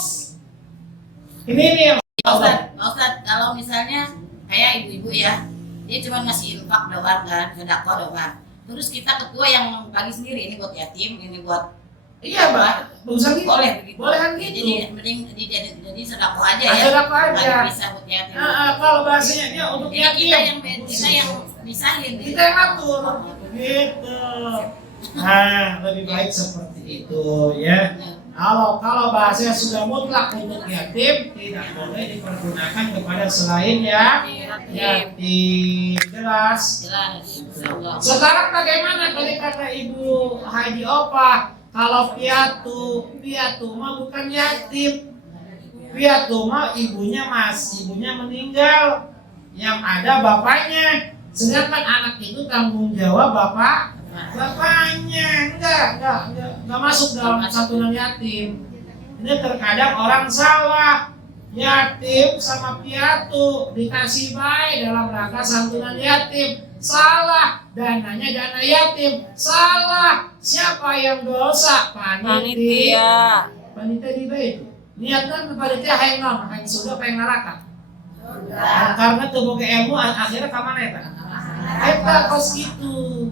Ini yang Ustaz, kalau misalnya kayak ibu-ibu ya, dia cuma ngasih infak doang kan, sedekah doang. Terus kita ketua yang bagi sendiri, ini buat yatim, ini buat iya, Mbak. Bisa gitu. boleh begitu. Boleh gitu. Jadi mending jadi sedekah aja ya. Sedekah aja. Nggak bisa buat yatim. Kalau bahasanya dia untuk Jadi yatim. kita yang misahin. Kita yang atur. Gitu. Nah, lebih baik seperti itu ya. Kalau bahasanya sudah mutlak untuk yatim, tidak boleh dipergunakan kepada selain ya yatim. Jelas? Sekarang bagaimana tadi kata Ibu Haji Opa? Kalau piatu mah bukan yatim. Piatu mah ibunya meninggal, yang ada bapaknya. Sedangkan anak itu tanggung jawab bapaknya. Enggak masuk dalam santunan yatim. Ini terkadang orang salah. Yatim sama piatu dikasih baik dalam rangka santunan yatim. Salah, dananya dana yatim. Salah, siapa yang dosa? Panitia di itu. Niatnya panitia hayang surga hayang neraka. Karena tubuh ke ilmu akhirnya ke mana ya? Eta kos gitu.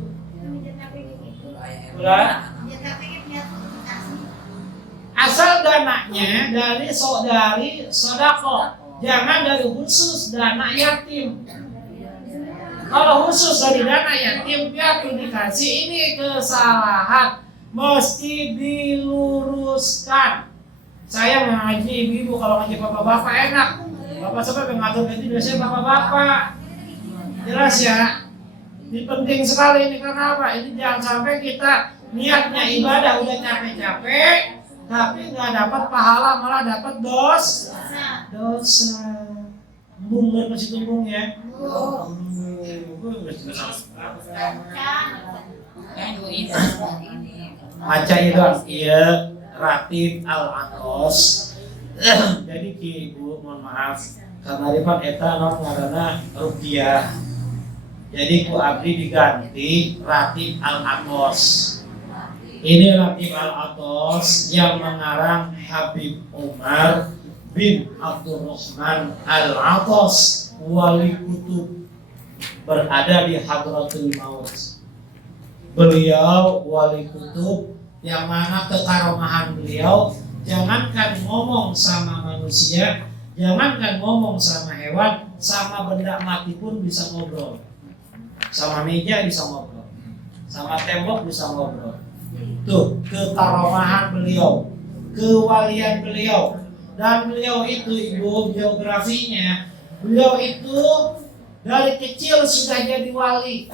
Asal dananya dari sodako, jangan dari khusus dana yatim. Kalau khusus dari dana yatim, piatu dikasih, ini kesalahan, mesti diluruskan. Saya ngaji ibu, kalau ngaji bapak-bapak enak. Bapak sampai mengatur gaji biasanya bapak-bapak. Jelas ya? Ini penting sekali ini, karena apa? Ini jangan sampai kita niatnya ibadah udah capek-capek, tapi nggak dapat pahala, malah dapat dosa. Bumbung masih tumbung ya. Baca itu iya Ratib Al-Atos. Jadi Ibu mohon maaf karena Rifat eta ngaranna Rupiah. Jadi ku abdi diganti Ratib Al-Atos. Ini Ratib Al-Atos yang mengarang Habib Umar bin Abdurrahman Al-Atos, wali kutub, berada di Hadratul Maut. Beliau wali kutub yang mana kekaromahan beliau, jangankan ngomong sama manusia, jangankan ngomong sama hewan, sama benda mati pun bisa ngobrol. Sama meja bisa ngobrol, sama tembok bisa ngobrol. Tuh kekaromahan beliau, kewalian beliau. Dan beliau itu Ibu, biografinya, beliau itu dari kecil sudah jadi wali.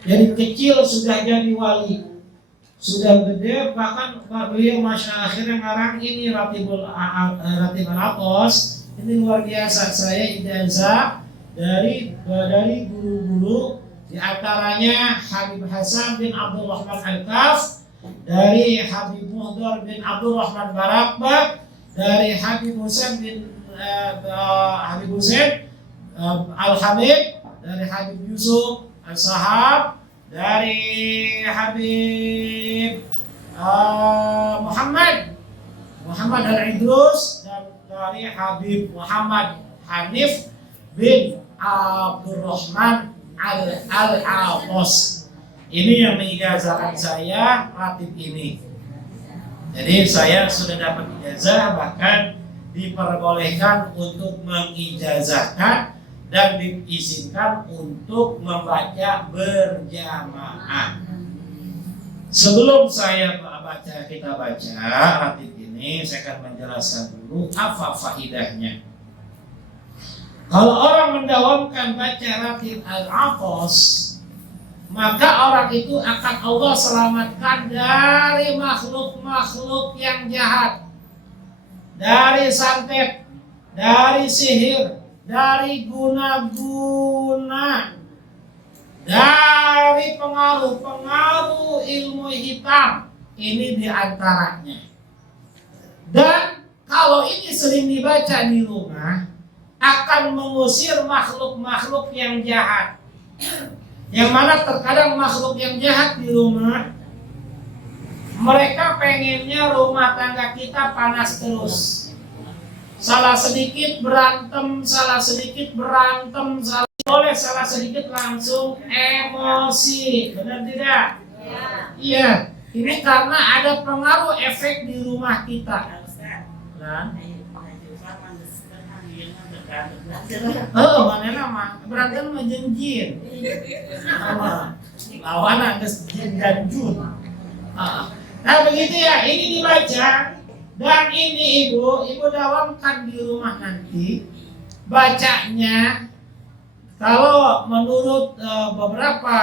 Dari kecil sudah jadi wali. Sudah gede, bahkan beliau masya akhirnya ngarang ini Ratib Al-Atos. Ini luar biasa, saya ijazah dari guru-guru, di antaranya Habib Hasan bin Abdul Rahman Al-Kaf, dari Habib Muhdar bin Abdul Rahman Barakbak, dari Habib Husain bin Al-Hamid, dari Habib Yusuf Al-Sahab, dari Habib Muhammad Al-Idrus, dan dari Habib Muhammad Hanif bin Abdurrahman Al-Atos. Ini yang mengijazahkan saya ratib ini. Jadi saya sudah dapat ijazah, bahkan diperbolehkan untuk mengijazahkan dan diizinkan untuk membaca berjamaah. Sebelum kita baca ratib ini, saya akan menjelaskan dulu apa faidahnya. Kalau orang mendawamkan baca ratib Al-Atos, maka orang itu akan Allah selamatkan dari makhluk-makhluk yang jahat, dari santet, dari sihir, dari guna-guna, dari pengaruh-pengaruh ilmu hitam. Ini diantaranya. Dan kalau ini sering dibaca di rumah, akan mengusir makhluk-makhluk yang jahat. Yang mana terkadang makhluk yang jahat di rumah, mereka pengennya rumah tangga kita panas terus. Salah sedikit berantem, salah boleh salah sedikit langsung emosi. Benar tidak? Iya. Ini karena ada pengaruh efek di rumah kita. Nah. Mana nama? Berantem sama jin. Lawan ada jin dan jun. Nah begitu ya, ini dibaca. Dan ini ibu dawamkan di rumah nanti. Bacanya, kalau menurut beberapa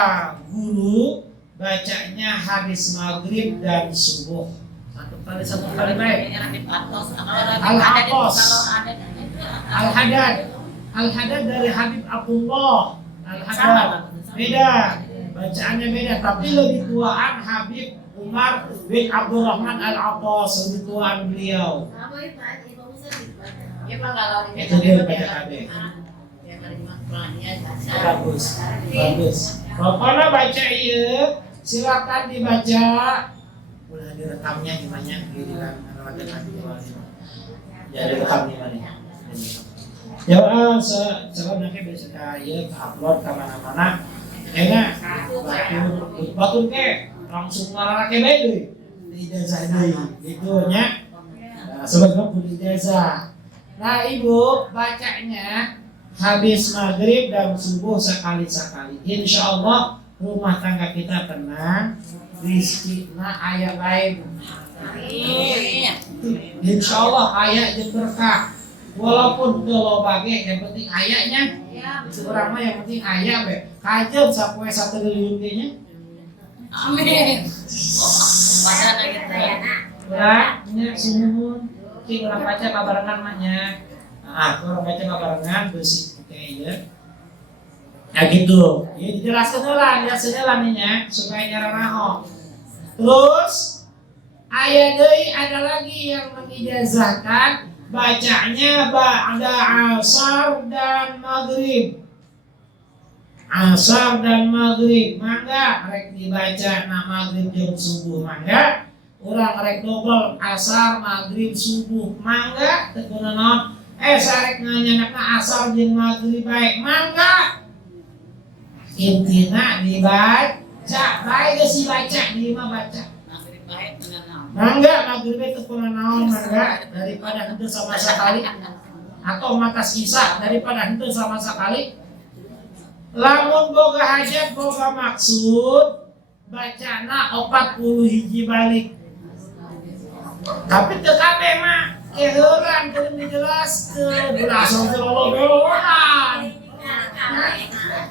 guru, bacanya habis maghrib dan subuh. Satu kali baik. Al-Atos, Al-Hadad dari Habib Abdullah. Al-Hadad beda, bacaannya beda, tapi lebih tuaan Habib Umar bin Abdurrahman Al-Atos, lebih tuaan beliau. Itu dia baca KB. Bagus. Pokoknya baca iya, silakan dibaca. Udah direkamnya gimana? Jadi rekam gimana? Ya sebab nanti bisa kaya upload ke mana-mana. Enak. Batu ke langsung marah ke beda. Ijazah deui gitu nya. Sebab kudu ijazah. Nah, Ibu bacanya habis maghrib dan subuh sekali-sekali. Insyaallah rumah tangga kita tenang, rizkinya aya lain. Insyaallah aya jeung berkah. Walaupun teu loba ge yang penting ayanya. Itu urang mah yang penting aya we. Kajeun sapoe 1 triliun ge nya. Amin. Padahal gitu ya. Ulah nya sunuhun. Ki urang baca kabarengan mah nya. Urang baca kabarengan beusi teh ieu. Ya gitu. Ya dijelaskeun heula nya supaya nyaranaho. Terus aya deui ada lagi yang mengijazahkan bacanya ba'da asar dan maghrib. Asar dan maghrib mangga rek dibaca na maghrib jeung subuh mangga. Urang rek dobel asar maghrib subuh mangga teu naon. Sarek nganyanakna asar jeung maghrib bae mangga. Intina dibaca bae geus dibaca di mah baca. Maghrib bae bener naon. Mangga maghrib itu kuna naon mangga daripada henteu sama sekali atau matas isa daripada henteu sama sekali. Lamun boga hajat boga maksud bacana 40 hiji balik. Tapi teu kabeh mah keheuran teu dijelaskeun. Langsung beloan.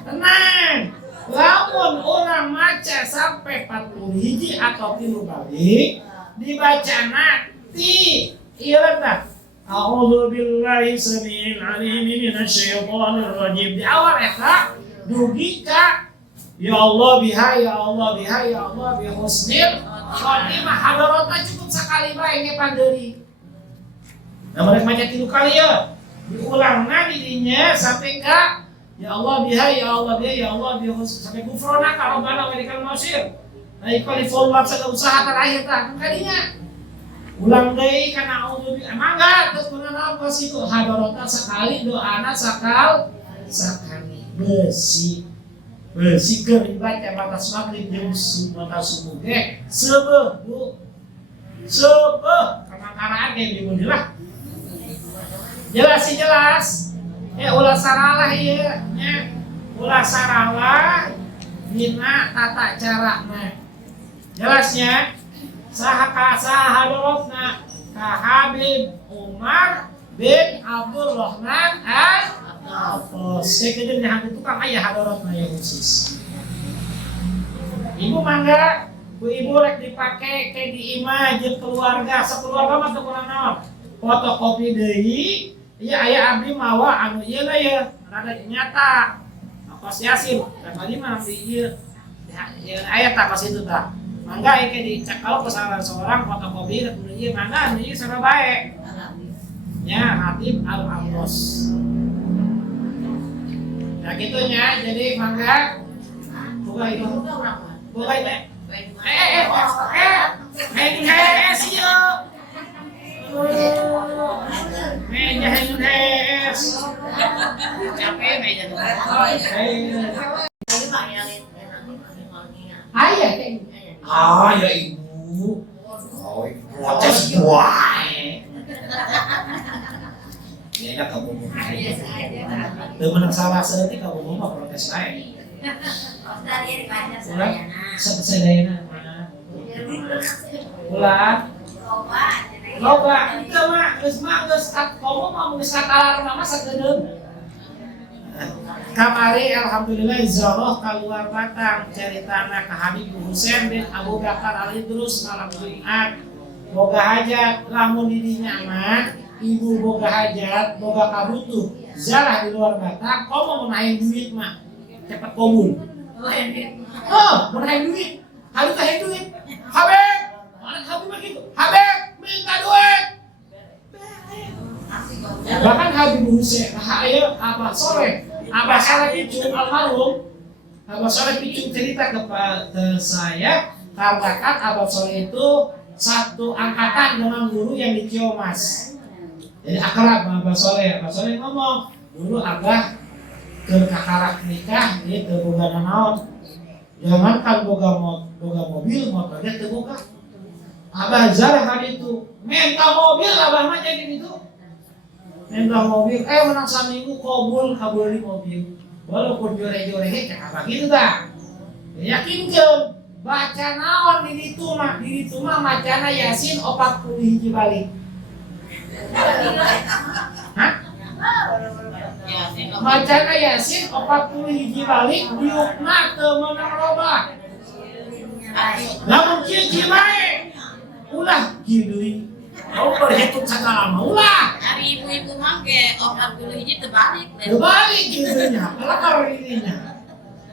Tenang. Lamun orang maca sampai 40 hiji atau 3 balik dibaca nanti ieu tah a'udzu billahi samiil alim minasyaitonir rajim di awal eta dugi ka ya Allah biha ya Allah biha ya Allah bi husnil khotimah hadarata cukup sakali bae ge pandeuri. Nah mereka maca 3 kali ya diulangna di dinya sampai ka ya Allah biha ya Allah biha ya Allah bi husnil sampai gufrona ka rabbana wa lakal masir. Ai kalifullah sada usaha terakhir tah kadinya ulang deui kana auzubi mangga terus kunaon kos itu hadarata sekali doana sakali besi keur dibaca batas maghrib jeung batas subuh ge seubeuh Bu seubeuh kamaraan ge dimudilah jelas ulah saralah ieu nya ulah saralah dina tata carana jelasnya saha hadarotna ka Habib Umar bin Abdurrahman Al-Atos. Sekedar yang tukang aya hadarotna yang khusus. Ibu mangga, bu ibu rek dipake ke di imah jeung keluarga, sakeluarga mah teu kurang naon. Fotokopi deui, ieu aya abdi mawa anu ieu na ye, rada nyata. Kos Yasin, tadi mah di ieu. Ya aya tah kos itu tah. Mangga ya dicek kalau kesalahan seorang fotokopi dan kemudian mangga ini sama baik ya Habib Al-Atos nah gitunya jadi mangga buka itu buka itu sih meja es capek meja ayah ya ibu, protes buai. Ya kamu mau. Temen salah seperti kamu mau protes lain. Sedayana mana? Bulan loba itu mah geus komo mah geus katalar mah sagedeung. Kamari alhamdulillah insyaallah keluar batang ceritana ka Habib Husain bin Abu Bakar Al-Idrus malam Jumat. Boga hajat lamun di dinya mah ibu boga hajat boga kabutuh zarah di luar batang komo menaik duit mah cepat kabul. Menaik duit. Halu ka duit. Habib, mana Habib mah gitu. Habib minta duit. Bahkan Habib Husain aya Abah Soleh picung almarhum. Abah Soleh picung cerita kepada saya karena kan Abah Soleh itu satu angkatan dengan guru yang di Ciomas. Jadi akrab sama Abah Soleh. Abah Soleh ngomong, dulu Abah ke kakarak nikah dia teu boga naon. Jangan kan boga mobil motornya teu boga. Abah jarang kan itu. Minta mobil Abah mah jadi gitu. Minta mobil, menang saminggu kabul di mobil. Walaupun jore-jore cek apa gitu dah. Yakinkeun baca naon di ditu mah macana Yasin 40 hiji balik. Hah? Macana Yasin 40 hiji balik diukna teu meunang loba. Lamun kieu bae. Ulah kieu deui. Oh, berhitung segala mah ulah. Hari ibu-ibu mangke 40 hiji terbalik. Terbalik gitunya, kalau ininya.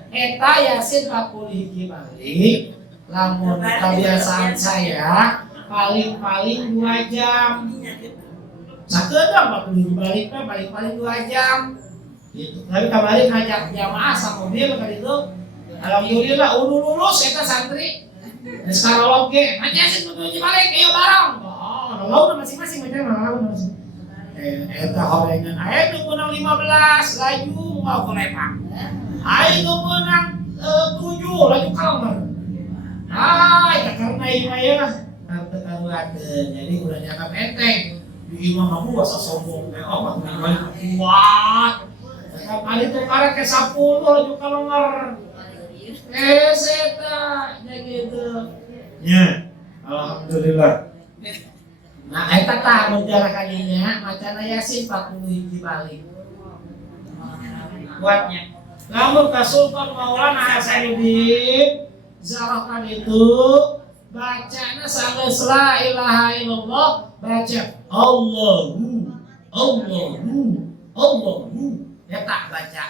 Eta Yasin 40 hiji balik. Lamun kebiasaan saya paling 2 jam. Sakedah 40 hiji balik mah paling 2 jam. Gitu. Tapi kemarin ngajak jamaah sama mobil kan itu. Alhamdulillah lulus eta santri. Sekarang oke, Yasin 40 hiji balik ayo bareng. Lalu masing-masing macam mana masing. Eta horengan aya nu menang 15 laju mau kolepak. Aya nu menang 7 laju kalmer. Eta karena ieu aya harta karuateun. Jadi udah dianggap enteng. Di imam aku asa sombong teh apa kuat. Tetap kali itu karek ke 10 laju kalmer. Eta nya gitu. Nya alhamdulillah. Nah, eta tah menjarah kalinya macana Yasin 40 hiji balik. Buatnya. Lamun ka Sultan Maulana Hasanuddin Zarakan itu bacana sageus la ilaha illallah baca Allahu eta baca.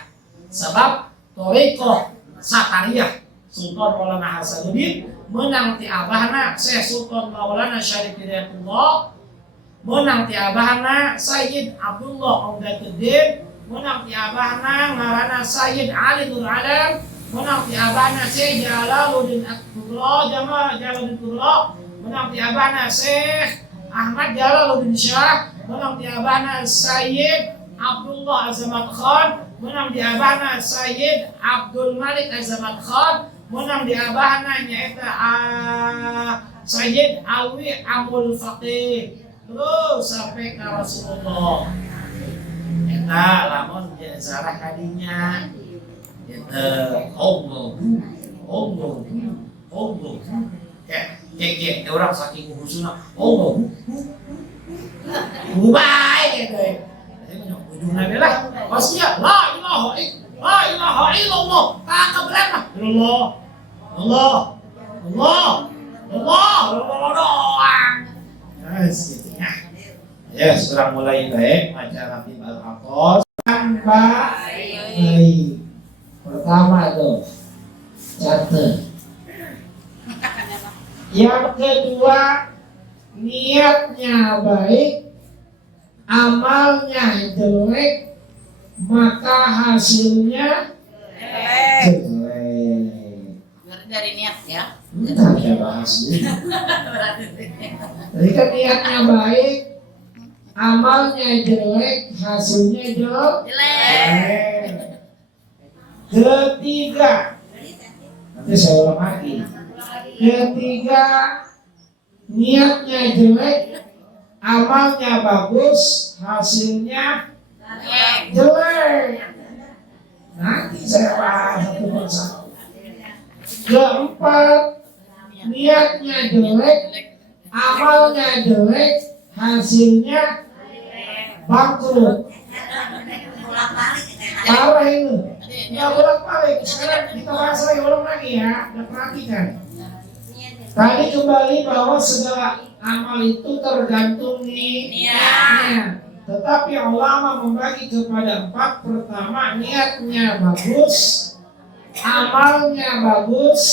Sebab thariqah sakariyah Sultan Maulana Hasanuddin menang ti abahna Syekh Sultan Maulana Syarif Hidayatullah, menang ti abahna Sayyid Abdullah Umdatuddin, menang ti abahna ngaranna Sayyid Ali Nur Alam, menang ti abahna Syekh Jalaluddin At-Tughraq, Jalaluddin Tughraq, menang ti abahna Syekh Ahmad Jalaluddin Syah, menang ti abahna Sayyid Abdullah Azamat Khan, menang ti abahna Sayyid Abdul Malik Azamat Khan, menang di abahna nyaeta Sayyid Alwi Amul Faqih terus sampai ke Rasulullah. Eta lamun zarah kadinya eta Allahu ya orang saking khusuna Allahu baik gitu ya. Ujungna lah wasiat la ilaha illallah tak keberapa Allah doang. Gitu ya. Ya, sekarang mulai baik maca Ratib Al-Aqos baik. Pertama tuh catat. Yang kedua niatnya baik, amalnya jelek, maka hasilnya jelek. Berarti dari niat ya. Entah ya bahas. Jadi kan niatnya baik, amalnya jelek, hasilnya jelek. Ketiga, nanti saya ulang lagi. Ketiga, niatnya jelek, amalnya bagus, hasilnya jelek. Nanti saya bahas satu persatu. Keempat, niatnya jelek, amalnya jelek, hasilnya bangkrut. Parah itu. Nggak bolak-balik. Sekarang kita bahas lagi, ulang lagi ya. Dan perhatikan. Tadi kembali bahwa segala amal itu tergantung niatnya. Tetapi ulama membagi kepada 4. Pertama, niatnya bagus, amalnya bagus,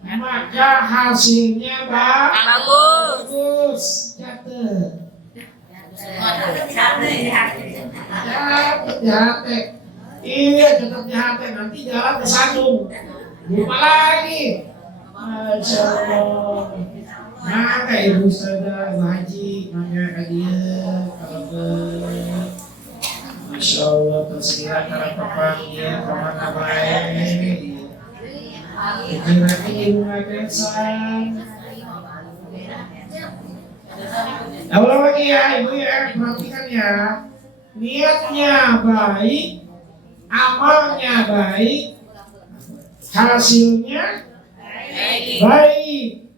maka hasilnya bagus. Catat. Jahat. Iya, tetap jahat. Nanti jalan ke Sandung. Lupa lagi. Masya Allah. Maka ibu Ustazah, Ibu Haji, maka dia kalau Masya Allah tersedia karena terpanggil kemana baik. Nanti ibu ngapesan. Ulang lagi ya ibu ya, perhatikan ya. Niatnya baik, amalnya baik, hasilnya baik.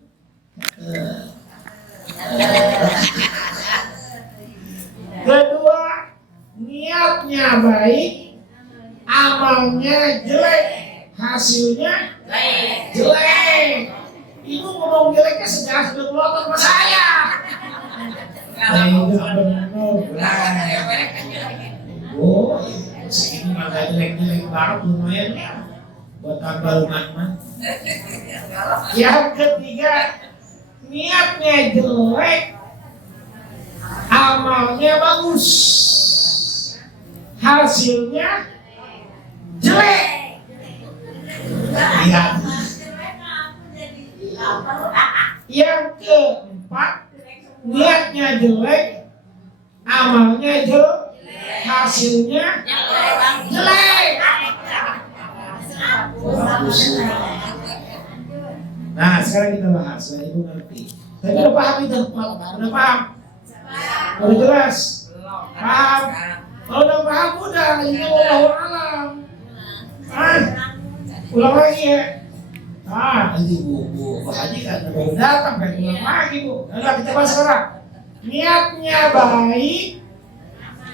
Kedua, niatnya baik, amalnya jelek, hasilnya jelek. Ibu ngomong jeleknya sejak sudah melotot sama saya. Oh, segini mah gak jelek-jelek banget lumayan ya. Buat tambal man. Yang ketiga, niatnya jelek, amalnya bagus, hasilnya jelek. Lihat. Yang keempat, niatnya jelek, amalnya jelek, hasilnya jelek. Nah, sekarang kita bahas, supaya ibu ngerti. Tapi udah paham itu? Udah paham? Udah jelas? Paham? Kalau udah paham, udah. Ini wallahu a'lam. Ulang lagi ya. Nanti Bu Haji kan baru datang, kan ulang lagi Bu. Udah kita bahas sekarang. Niatnya baik,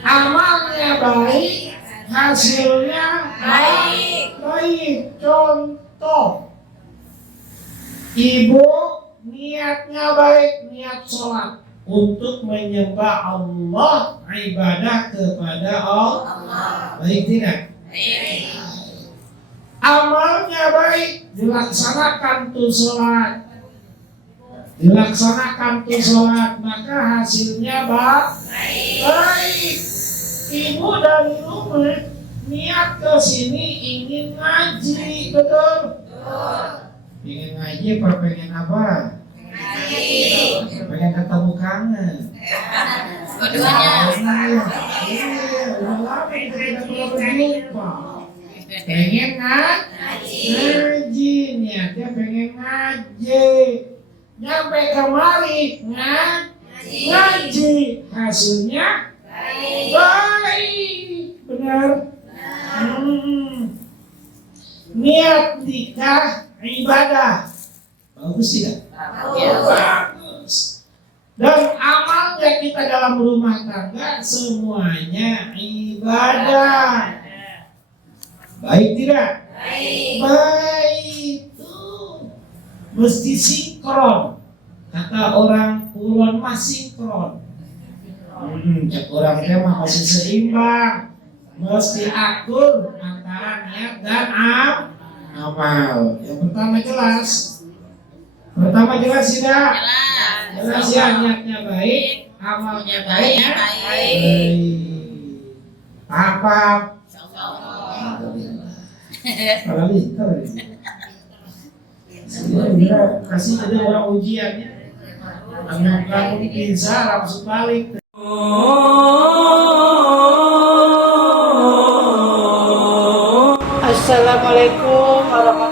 amalnya baik, hasilnya baik. Contoh, ibu niatnya baik, niat sholat untuk menyembah Allah, ibadah kepada Allah. Baik tidak? Amalnya baik, dilaksanakan tuh sholat, maka hasilnya baik. Ibu dari rumah niat ke sini ingin ngaji, betul? Ingin ngaji apa pengen apa? Pengen ketemu kangen. Iya, udah lama kita tidak pernah berjumpa. Pengen ngaji, niatnya pengen ngaji. Nyampe kemari ngaji, hasilnya baik, benar. Niat nikah ibadah, bagus tidak? Bagus. Dan amalnya kita dalam rumah tangga semuanya ibadah. Baik tidak? Baik. Tuh. Mesti sinkron. Kata orang Kulon mah sinkron. Cek orang dia mah masih seimbang. Mesti akur antara niat dan amal. Yang pertama jelas. Tidak? Jelas ya, niatnya baik, amalnya baik. Paham? Kalau pintar ya. Kasih jadi orang ujiannya. Kamu bisa langsung balik. Assalamualaikum warahmatullahi